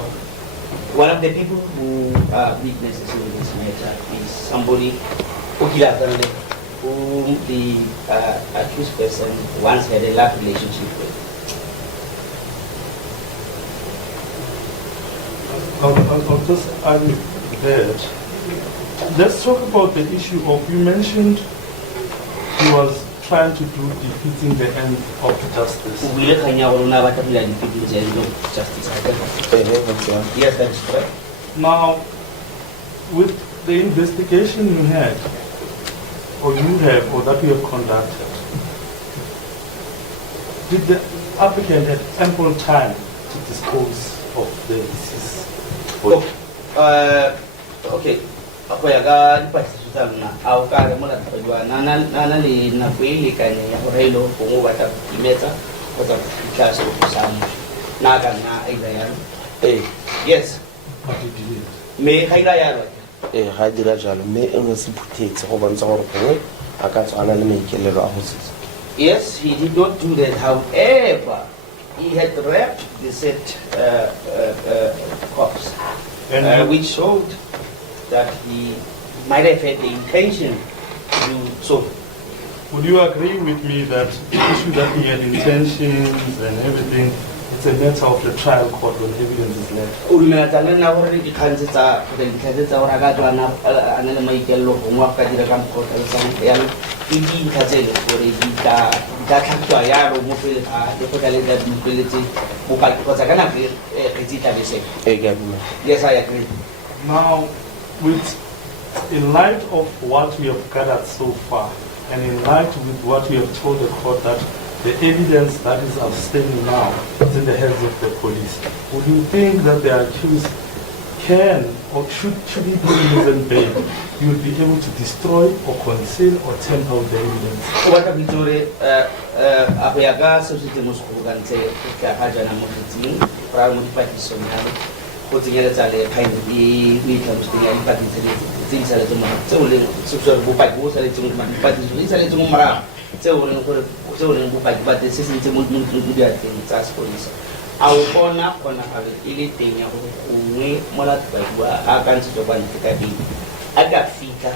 one of the people who are witnesses in this matter is somebody who whom the accused person once had a love relationship with. I'll just add that. Let's talk about the issue of, you mentioned he was trying to do defeating the end of justice. Yes, that is correct. Now, with the investigation you had, or you have, or that you have conducted, did the applicant have ample time to dispose of the deceased? Okay. Ako ya ka dipatlisiso tsa lona a o ka re molatofadiwa nana le nako e lekaneng ya gore ilo gongwe o batla go imetsa kgotsa go fitlha seopo sa motho na ka nna a ira yalo yes mme ga ira yalo ga dira jalo mme e nngwe se phuthetse go bontsha gore gongwe a ka tswana le maikelelo a go sesa. Yes, he did not do that. However, he had wrapped the said corpse, which showed that he might have had the intention to do so. Would you agree with me that the issue that he had intentions and everything, it's a matter of the trial court when evidence is left? Yes, I agree. Now, in light of what we have gathered so far, and in light with what we have told the court that the evidence that is outstanding now is in the hands of the police, would you think that the accused can or should he be given bail, you will be able to destroy or conceal or tamper with the evidence? What have you told Apoyaga substitute Muscogante, Hajana Mokitin, Pramudipatis, putting it at a kind of we come to the impact things a little more. So, Bupai was a little more, but it's a little more. But this isn't the Mundia thing, that's police. Our corner have anything we molat by our country of one I got fika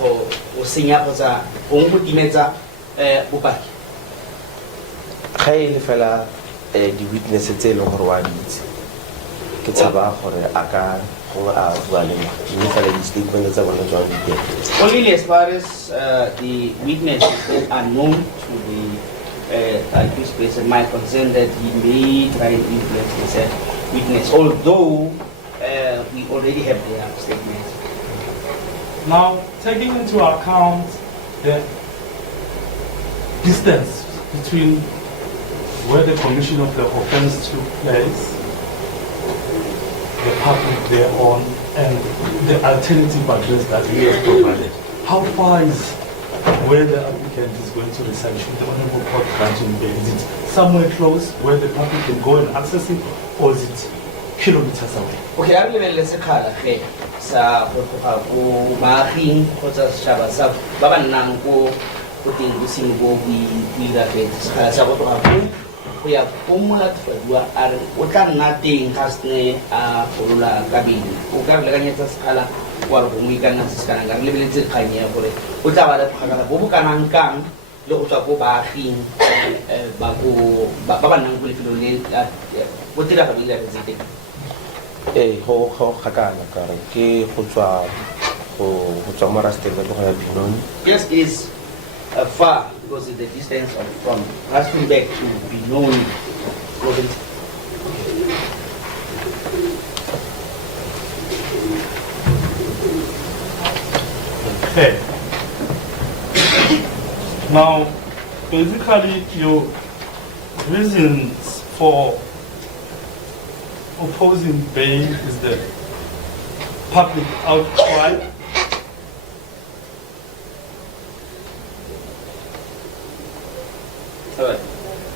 or sing up as a Umudimeza Bupai. Hey, fella, the witness at Tshehlo or one needs. Kitaba or Aka or our dwelling. Only as far as the witnesses are known to the accused person, my concern that he may try and influence the witness, although we already have their statement. Now, taking into account the distance between where the commission of the offense took place, the public thereon, and the alternative address that we have provided, how far is where the applicant is going to reside? Should the Honorable Court grant him bail? Is it somewhere close where the public can go and access it, or is it kilometers away? Okay, I'm going to say sa ko maaking ko sa Shabasa baban nang ko puting gusin go bi raket sa ko to ako kuya kumulat fadwa ar utang nating kasne a pulula kabin ukar laganya sa skala war bumikan na sa skala ngar level sa kanya ko utawa da pakala bubukan ang kang lo usa ko baaking bago baban nang kulifilolin putira ka bila kasi ho khakana kare ke go tswa Rustenburg go ya Binoni. Yes, is far because it's the distance from Rustenburg to Binoni. Okay. Now, basically, your reasons for opposing bail is the public outcry.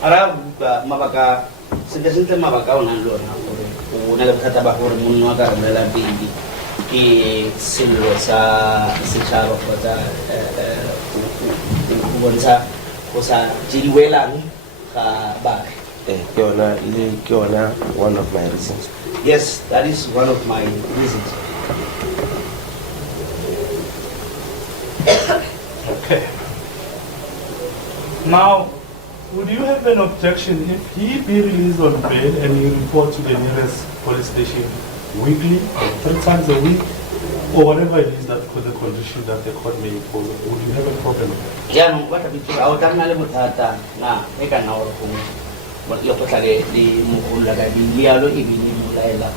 Arab mabaka sente mabaka ona lona o na le thata ba gore monno ka re la bindi ke selo sa setšhaba kgotsa go bontsha go sa diriwelang ga baagi. One of my reasons. Yes, that is one of my reasons. Okay. Now, would you have an objection if he be released on bail and he report to the nearest police station weekly, or 3 times a week, or whatever it is that the condition that the court may impose? Would you have a problem with that? Yeah, no, what a bit out of Nalabutata, na, make an hour for me. But you're totally the Mukula, the Lialo, even Mulaila,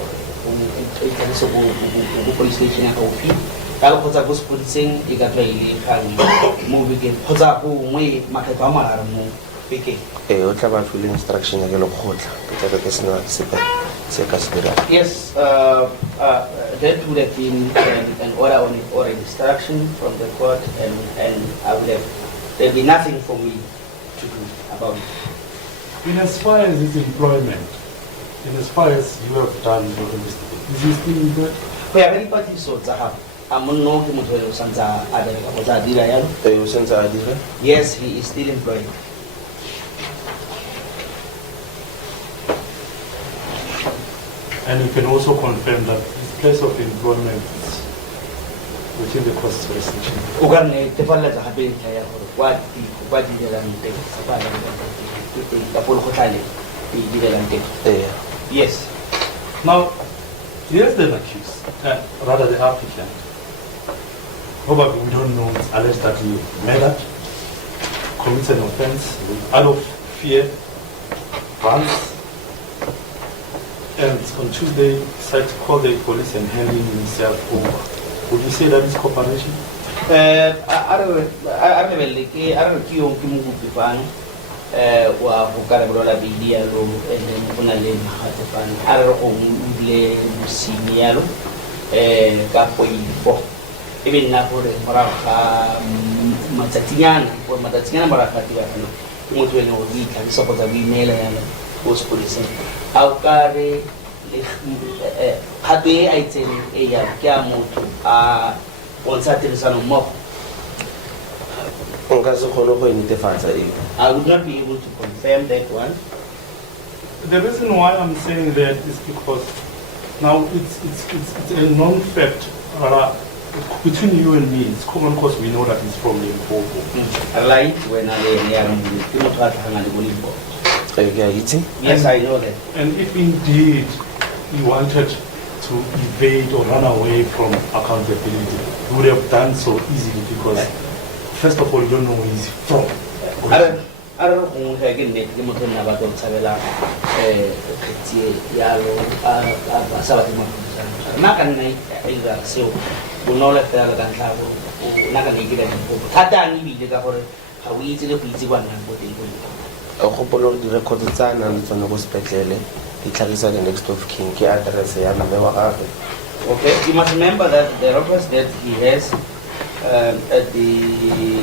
police station at Ofi. Kalakoza goes policing, you got a movie game. Hozaku, we Makatama, Piki. What about full instruction? I get a hot, but that is not super. se ka se dirang. Yes, that would have been an order on it or a instruction from the court, and I would have, there'd be nothing for me to do about it. In as far as his employment, in as far as you have done your investigation, is he still employed? Go ya ka dipatlisiso tsa gago, a monno ke motho yo santsa a bereka go tsa dira yalo? O sentse a dira? Yes, he is still employed. And you can also confirm that his place of employment is within the court's jurisdiction. O ka nne tefaletsa gape ntlha ya gore kwa direlang teng sa bana ka polo go tlale di direlang teng. Yes. Now, here's the accused, rather the applicant. Probably we don't know, it's alleged that he murdered, commits an offense out of fear, runs, and on Tuesday decided to call the police and hand himself over. Would you say that is cooperation? A re lebelele ke yo ke mo bopifang wa go ka re brola bidi yalo ene go na le magate fane a re go ile mosimi yalo ka poifo e be nna gore morago ga matsatsinyana morago ga tira fana ke motho ene go ditla ke sopotsa go imeela yalo go sepodiseng a o ka re gape a itseng e ya ke a motho a bontsha tirisano mmogo. Nka se kgone go netefatsa eo. I would not be able to confirm that one. The reason why I'm saying that is because now it's a known fact, between you and me, it's common because we know that it's from Limpopo. Right when yes, I know that. And if indeed you wanted to evade or run away from accountability, you would have done so easily because, first of all, you don't know where he's from. I don't know who again make the motor about Savela Yalo Sabatimo. Nakan so will not let the other than travel, Nakan get it. Tata need the governor, how easy the easy one and put in. A couple of the record sign and it's on the hospital. It carries the next of king address. Okay, you must remember that the records that he has at the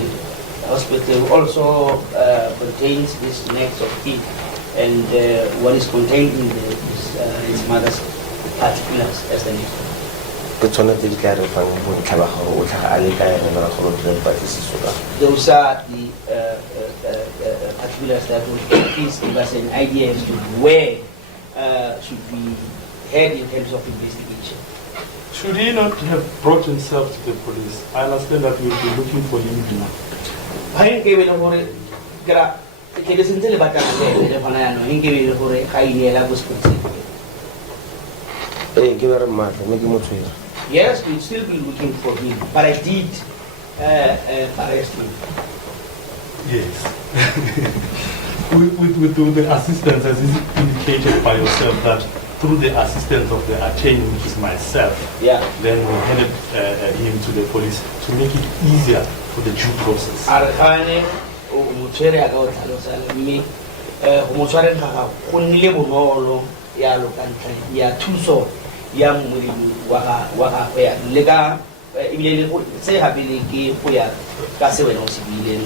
hospital also contains this next of kin, and what is contained in his mother's particulars as the name. Those are the particulars that will give us an idea as to where should we head in terms of investigation. Should he not have brought himself to the police? I understand that we will be looking for him now. I gave it over Gra. It isn't the battle, the Panano, he gave it over a high was considered. Give her a matter, make him a tree. Yes, we'll still be looking for him, but I did arrest him. Yes. with the assistance, as is indicated by yourself, that through the assistance of the attorney, which is myself, then we handed him to the police to make it easier for the due process. Arkhane o motswere a ka o tlhalosa mme go motsware ga go nnile bonolo ya lo ka ntlha ya thuso ya mmoledi wa ga ya le ka ebile le go se gape le ke go ya ka se wena o se bileng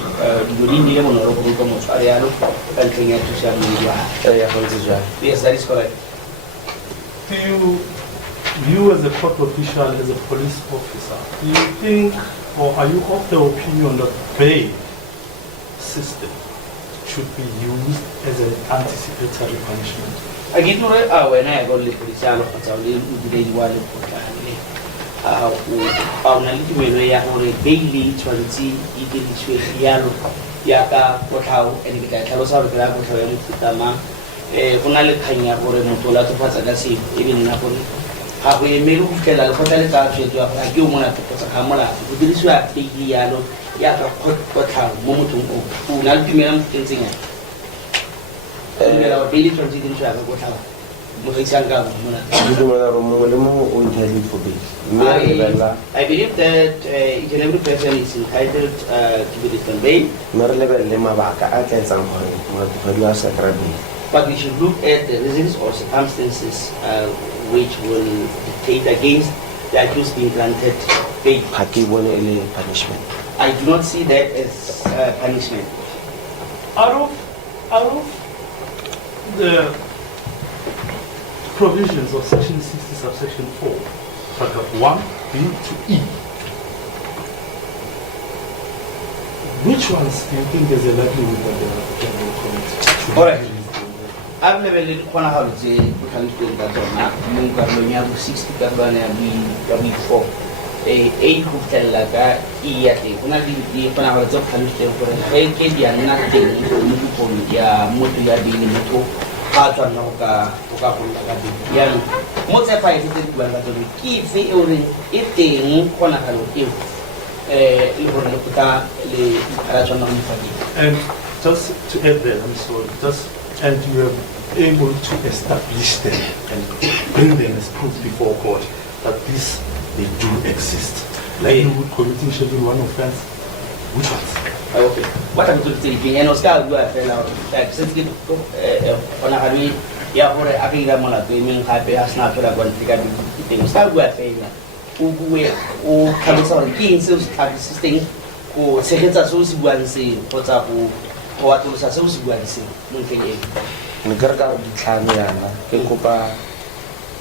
dilo di nnile bonolo go ka motsware ya lo ka ntlheng ya thuso ya mmoledi wa ya go ntse jang. Yes, that is correct. Do you as a court official, as a police officer, do you think, or are you of the opinion that bail system should be used as an anticipatory punishment? I get to when I go to the police, I look at the day while you put on a little way, I have a daily transit, eating yellow, Yaka, what how, and the Calosa, the Tama, Funale Kanya, or a Motola to pass a sea, even Napoli. How we may look at a hotel to a human at the Hamala, with this way, big yellow, Yaka, what how, Momotum, who not be men can sing it. Our daily transit in travel, what how. I believe that each and every person is entitled to be disobeyed. but we should look at the reasons or circumstances which will dictate against the accused being granted bail. Punishment. I do not see that as punishment. Out of the provisions of Section 60, subsection 4, paragraph 1, B to E, which ones do you think there's a likelihood that the applicant will commit? All right. I've never really quite to calculate that on that. You have 60 before. A group tell like that, when I did the Panama job, I for a kid, and nothing for Mutu, Moto, Patra Noka, Young. Most of I visited when I keep the eating Konakano, and just to add there, I'm sorry, and you are able to establish them and bring them as proof before court that they do exist. Like you would committing Schedule 1 offense. Which ones? Okay. What I'm going to say, and Oscar, we are like sensitive on a hurry. Yeah, for a Mola, meaning happy as not to have one figure. Oscar, we are failing. Who comes on keen sales assisting, who seconds associate, what's up, what was associate, Ngarga di tlhamiana ke kopa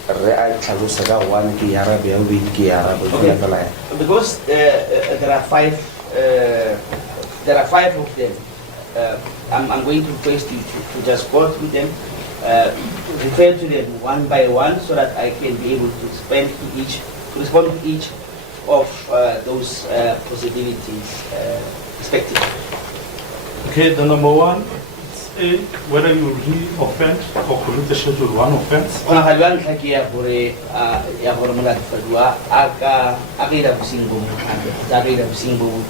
re a tlhalosa one ke yara be o be ke yara go ya fela. Because there are five of them. I'm going to request you to just go through them, refer to them one by one so that I can be able to respond to each of those possibilities respectively. Okay, the number one, it's A, whether you re-offend or commit a Schedule 1 offense. On a halvan kakia for a hormonal fadua, Agada Single, Agada Single,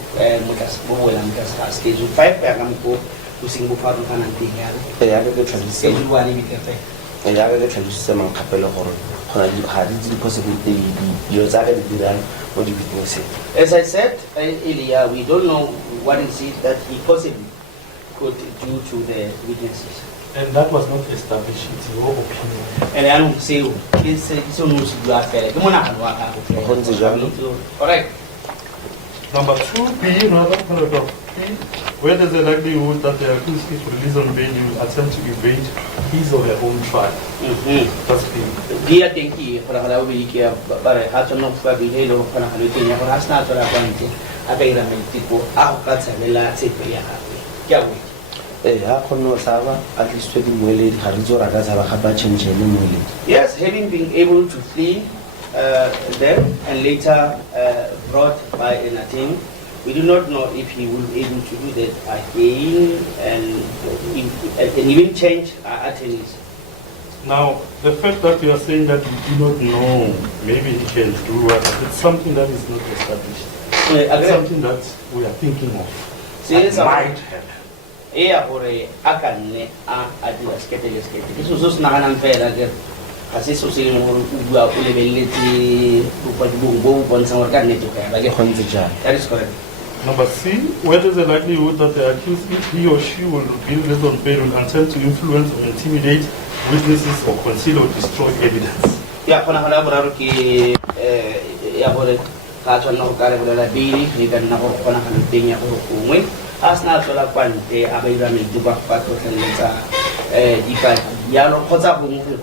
Mutas Bowl and Gas Schedule 5, Pagampo, to Single Farukan and Pingan. They are the transition. Schedule 1 immediately. They are the transition on Capella Horror. Had it possibility your Zaga did that, what do you say? As I said earlier, we don't know what is it that he possibly could do to the witnesses. And that was not established, it's your opinion. And I don't say, it's almost black. Correct. Number 2B, another paragraph B, where there's a likelihood that the accused is released on bail, you will attempt to evade his or her own trial. That's B. Dia tenki para hala ubiki bare hato no fa bihelo kana halutenya para hasna tora kwante abaira mentiko ahukatsa lela tsepeya kya we ha khonno saba at least the mwele ga re tsora ka saba ga ba change le mwele. Yes, having been able to flee them and later brought by an attorney, we do not know if he will be able to do that again and even change attorneys. Now, the fact that you are saying that you do not know, maybe he can do what, it's something that is not established. It's something that we are thinking of. That might happen. That is correct. Number C, where there's a likelihood that the accused, if he or she will be released on bail, will attempt to influence or intimidate witnesses or conceal or destroy evidence. Yeah, for now, ki yabore kacho no kare bola bili ni kan na ko na kan tenya ko umwe asna to la kwante abaira me duba pa to tsenza dipa ya lo khotsa bo mo go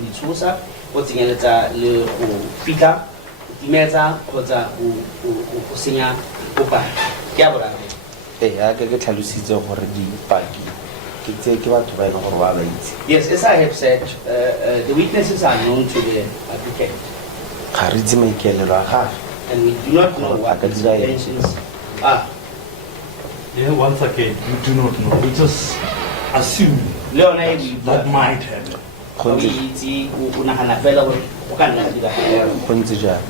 di tsusa go tsenyeletsa le go fika dimetsa khotsa go senya go pa ke a bora ya ke tlhalositse gore di paki ke tse ke batho ba ena gore ba ba itse. Yes, as I have said, the witnesses are known to the applicant. Ga re itse maikelelo a gagwe. And we do not know what his intentions are. Yeah, once again, we do not know. We just assume that might happen.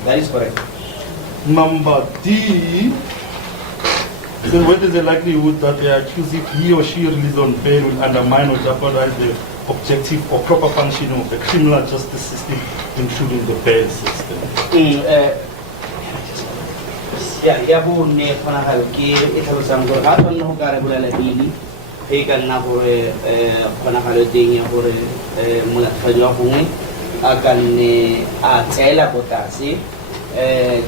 That is correct. Number D, so where there's a likelihood that the accused, if he or she released on bail, will undermine or jeopardize the objective or proper functioning of the criminal justice system, including the bail system. e ka nna gore kgonagalo teng ya gore molatofadi wa gongwe a ka nne a tseela ko tlase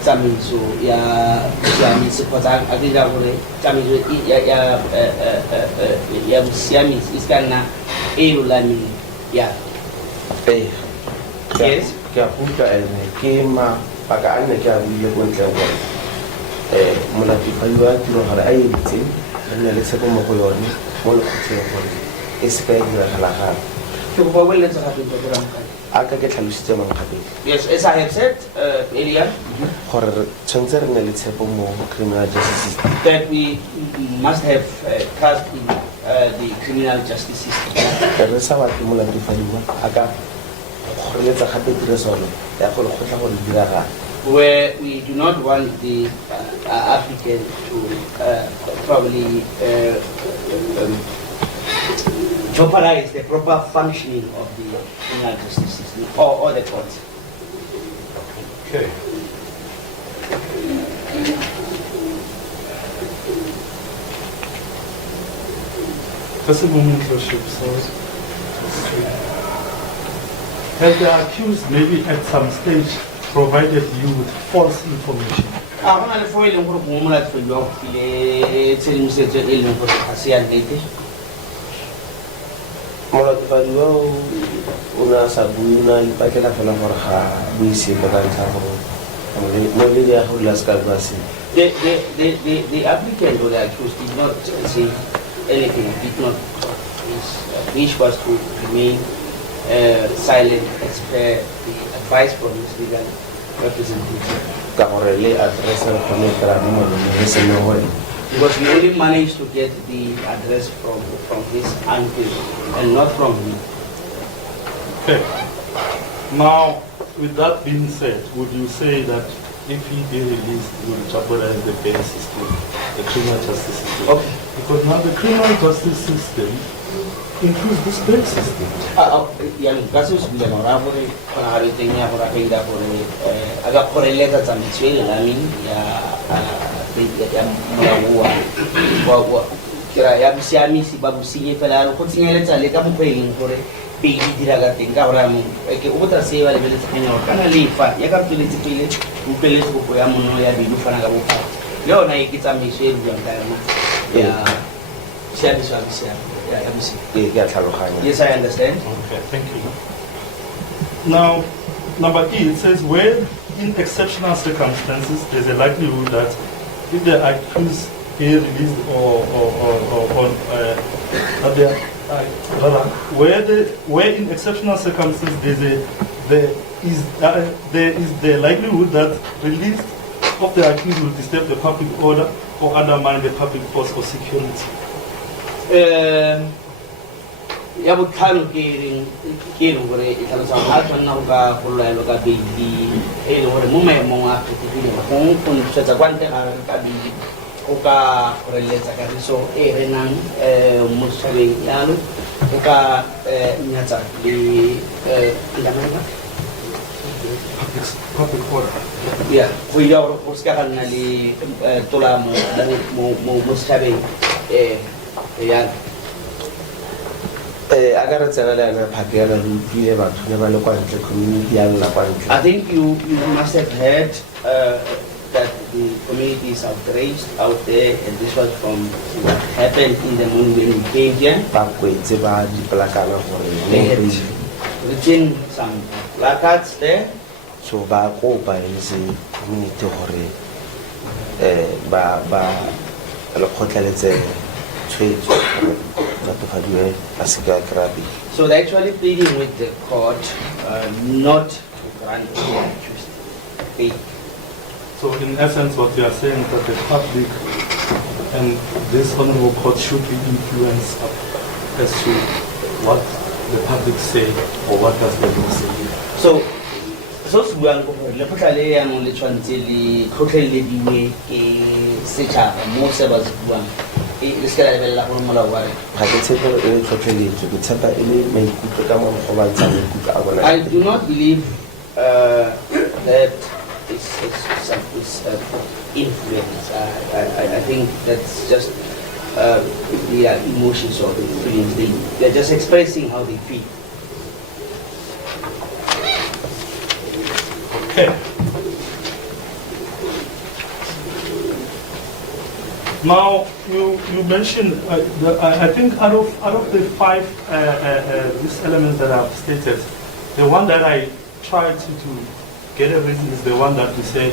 tsamaiso ya bosiamisi kgotsa a dira gore tsamaiso ya bosiamisi e se ka nna e lolameng ya yes ke a utlwa ene ke mabaka a nne ke a buile ko ntleng gore molatofadi wa tiragalo a editse re nne le tshepo mo go yone mo lekgotleng gore e se ka e diragala gape ke go ba boeletsa gape go dira mogale a ka ke tlhalositse mangapedi yes as I have said earlier gore re tshwanetse re nne le tshepo mo criminal justice system that we must have trust in the criminal justice system re sa batle molatofadiwa a ka kgoreletsa gape tirisano ya gore go tla gore diragala where we do not want the applicant to probably jeopardize the proper functioning of the criminal justice system or the courts. Okay. Just a moment, Lordship. Has the accused maybe at some stage provided you with false information? Go na le fo e leng gore mo molatofadi wa go file tshedimosetso e leng gore ga se ya nnete molatofadi wa o na sa bue o na ipakela fela gore ga buisepe ka ntlha gore moledi ya go la se ka bua se the applicant or the accused did not say anything, did not. His wish was to remain silent as per the advice from his legal representative. ka gore le address re kgone e kry-a mo molong le se le gore Because we only managed to get the address from his uncle and not from me. Okay. Now, with that being said, would you say that if he be released, he will jeopardize the bail system, the criminal justice system? Okay. Because now the criminal justice system includes this bail system. Yang kasus bila orang boleh hari tengah orang pindah boleh agak korelata sama Cyril Ramin ya melawan kira ya bisiamisi babusinya pelalu kau tinggal cari kamu peling kore pergi diragat tinggal orang ke utar sewa lebih sekenya karena lipat ya kan pilih pilih buku yang mana ya di luar negara buku yo naik kita Cyril yang kaya ya siapa ya misi ya tlhaloganya. Yes, I understand. Okay, thank you. Now, number E, it says where in exceptional circumstances there's a likelihood that if the accused is released where in exceptional circumstances there is the likelihood that release of the accused will disturb the public order or undermine the public force or security. Ya bukan kiring gore italo sa ato na ka kulay lo ka baby gore mo may mga aktivity kung sa kwante ka baby o ka relate ka so renang musawing yalo o ka nyatsa di ilaman ba Public order. ya kuya o ska na li tula mo musawing ya agara tsena le ana phakela re utlwile batho ne ba le kwa ntle community ya lla kwa ntle I think you must have heard that the community is outraged out there, and this was from what happened in the morning when we came here. ba kwetse ba dipolakana gore They had written some placards there. so ba kopa e se community gore ba le khotleletse tshwetso batofadiwe a se ka krabi. So they're actually pleading with the court not to grant the accused bail. So in essence, what you are saying is that the public and this honorable court should be influenced as to what the public say or what does the law say. So se buang go gore le photlale ya mo le tshwantse le tlhotlhelediwe ke setšhaba mo se ba se buang e se ka lebella go molao wa re. ga ke tshepe e le tlhotlheletso ke tshepa e le maikutlo ka mo go bantsha maikutlo a bona. I do not believe that is influence. I think that's just their emotions or their feelings. They're just expressing how they feel. Okay. Now you mentioned I think out of the 5 these elements that I've stated, the one that I tried to get everything is the one that we say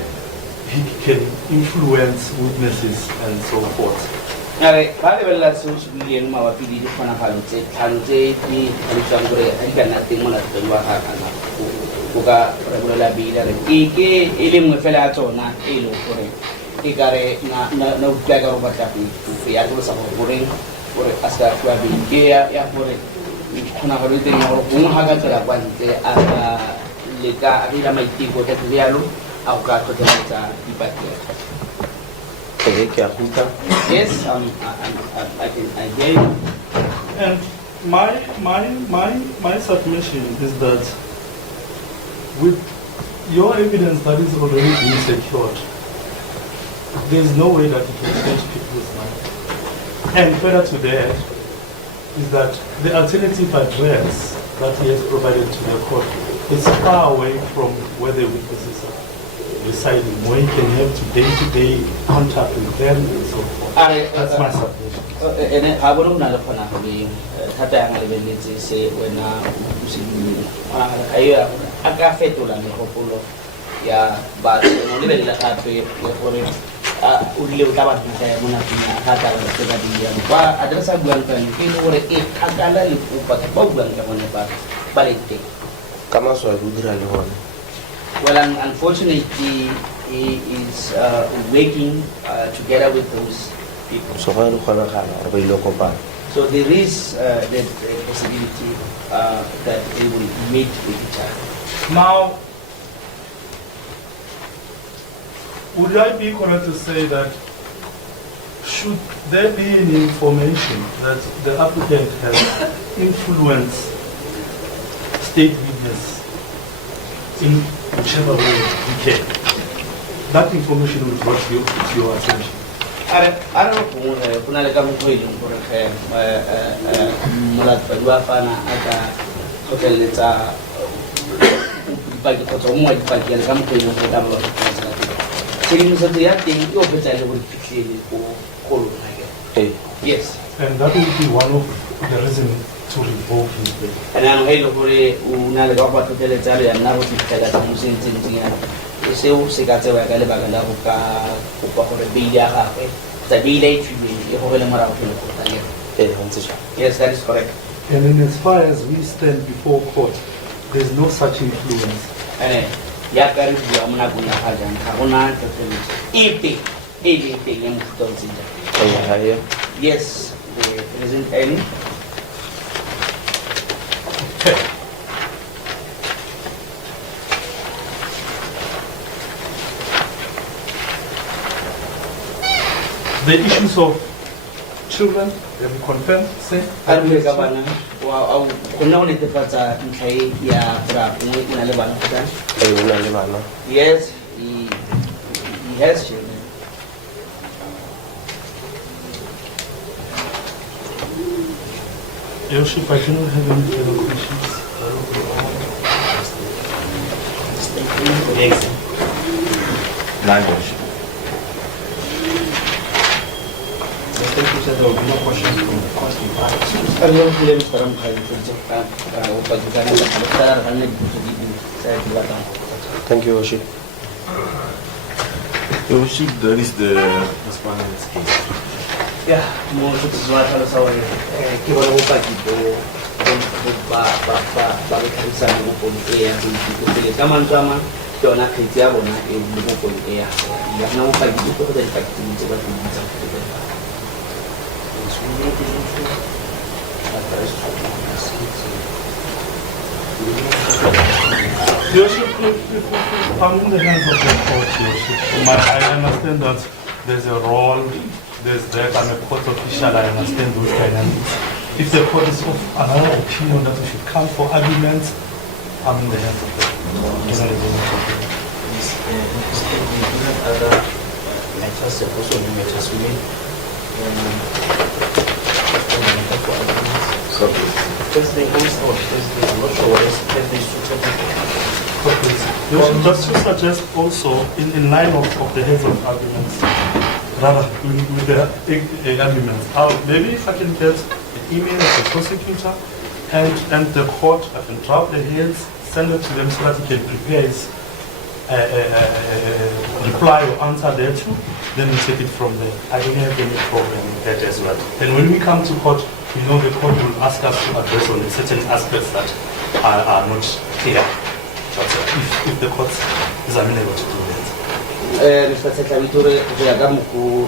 he can influence witnesses and so forth. Okay, bale bella so subileng mabapi le dikgonagalo tse tlhano tse di tlhalosang gore a di ka nna teng mo natlong wa ga kana go ka rebolela bila re ke e le nngwe fela ya tsona e le gore e kare na utlwa ka go batla go ya go sa gore a sa twa ke ya gore dikgonagalo tse di gore gongwe ga ka tsela kwa ntle a ka leka a dira maiteko ka tsela a go ka tlhotlheletsa dipatlego. Yes, I get it. And my submission is that with your evidence that is already being secured, there is no way that it can change people's mind. And further to that is that the alternative address that he has provided to the court is far away from where the witnesses are residing, where he can have day-to-day contact with them and so forth. That's my submission. And I wouldn't know if I be Tatang ability say when I got fit to learn a couple yeah, but only the happy for it. Uli utawa kita mengatakan kata dia. Wah, ada sebuah kan, ini orang agaklah lupa bukan kamu apa balik. Kamu soal budra lehon. Well, unfortunately, he is working together with those people. So there is the possibility that they will meet with each other. Now, would I be correct to say that should there be any information that the applicant has influenced state witness in whichever way he can, that information will brought to your attention? I don't know kuna le kamu ko ilong gore molat badwa fana aka hotel letsa bagi ko tso mo di bagi le kamu ko ilong go tama ba tsini mo ya teng yo betsa le go fitlhele ko lona ke. Yes, and that will be one of the reasons to revoke his bail. And I'm going to una le ba to tele tsalo ya nna go fitlhela ka mo sentseng ya seo se ka tsewa ka le ba la go ka gore bail ya gagwe tsa bail e tswile e go le morago ke go tla le. Yes, that is correct. And in as far as we stand before court, there is no such influence. Ya ka re bua mo nakong ya ga jang ga gona epe e leng teng ya mofuta o tsenja. Yes, there isn't any. The issues of children, have you confirmed? Say, yes, he has children. Yoship, I do not have any further questions. Language. There will be no questions from the question parties. Thank you, Worship. Your Worship, that is the respondent's case. Yeah, mo sa sa sa ke ba mo pa dito ba ka isa mo po ya dito pele tama yona khitsi ya bona e mo po ya ya na mo pa dito ko da pa dito ba dito Your Worship, if I'm in the hands of the court, Your Worship, I understand that there's a role, there's that, I'm a court official, I understand those dynamics. If the court is of another opinion that we should come for arguments, I'm in the hands of the court. Other matters also matters we Thursday also, Thursday, I'm not sure what is Thursday suitable. Just to suggest also, in line of the heads of arguments, rather with the arguments, maybe if I can get an email of the prosecutor and the court, I can draft the heads, send it to them so that he can prepare his reply or answer there too, then we take it from there. I don't have any problem with that as well. And when we come to court, we know the court will ask us to address on certain aspects that are not clear. But if the court is amenable to do that. Mr. Secretary, Jagamuku,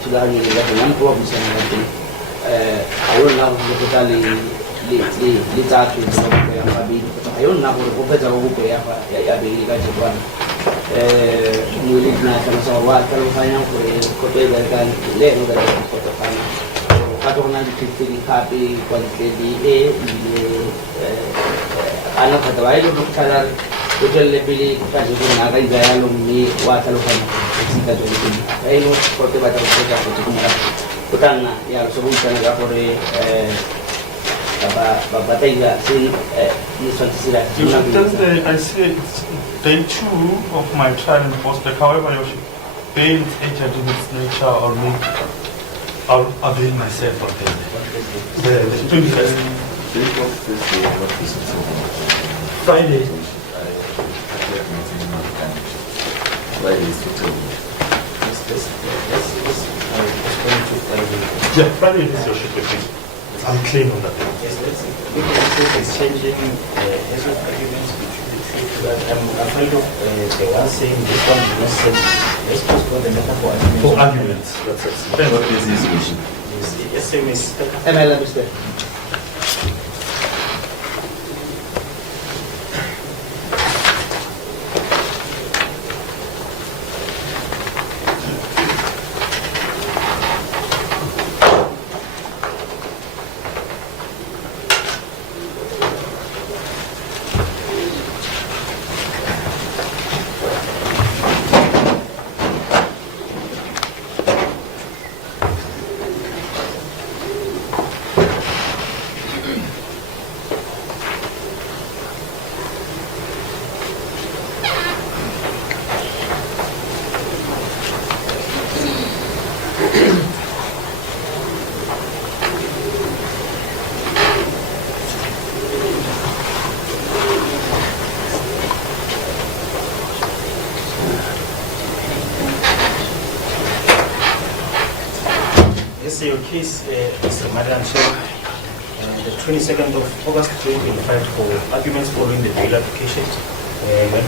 Tulani, Latinam, Robinson, I don't know totally literature, I don't know who better who pay up a one. You live now, and so what can you find out for a hotel than Leno for the final. I don't know if you're happy, but the I know that I look at hotel lebili kajunaga idayalumi watalofanya katika I know for the better kutumia kutana ya solution na kore bataiga sin niswantisira. I say it's day 2 of my trial in prospect. However, you should bail agent in its nature or me. I'll avail myself of the 21st. Friday. Yeah, Friday is your shift with me. I'm clean on that. Yes, let's exchanging arguments between the two. But I'm afraid of the one saying this one is not said. Let's postpone the matter for arguments. For arguments, that's it. Then what is this issue? Yes, Miss. MLM is there. Your case is Madam Chair, the 22nd of August 2025 for arguments following the bail application.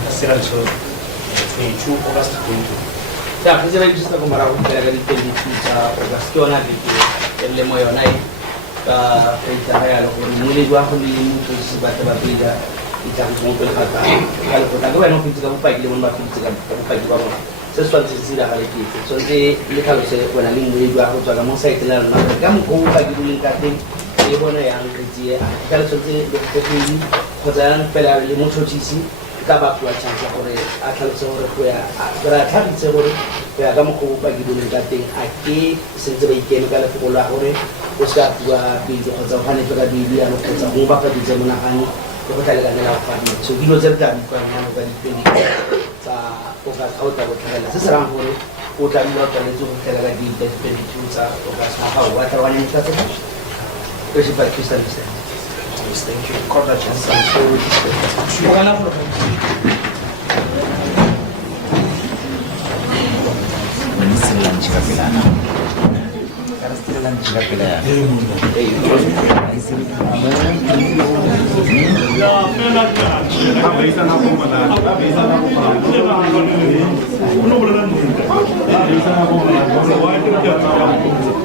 Cyril Ramaphosa, 22 August 2025. Ya, kuzira register kwa mara kwa gari tendi cha August na vipi ile moyo nai ka feita haya lo muri gwa ko ni mtu sibata babida itakuwa kata kale kwa tago no fitika kupa ile mba fitika kupa kwa mama ce soit zira haliki so je ile kalo se kwa na limu gwa ko taga mo sai tela na kama ko kupa ile kate ile bona ya ngitie kale so je ko ko zan pela ile mtu chisi kaba kwa chance kore akalo se ore kwa bara tabi se ore kwa kama ko kupa ile kate aki senze ba ikene kala ko la ore उसका हुआ बीज और जवानी तो का बीबी आनो को जमुबा का बीज मना आनी तो पता लगा ना आप में सो किलो जब का भी कोई ना का बीबी सा को का आउट का बोला से सराम हो रे को टाइम लो चले जो पता लगा बीज बीबी चू सा को का सा हुआ तो वाली का से कैसे बात किस तरह से Thank you. Corda chance. को ना फॉलो Yeah,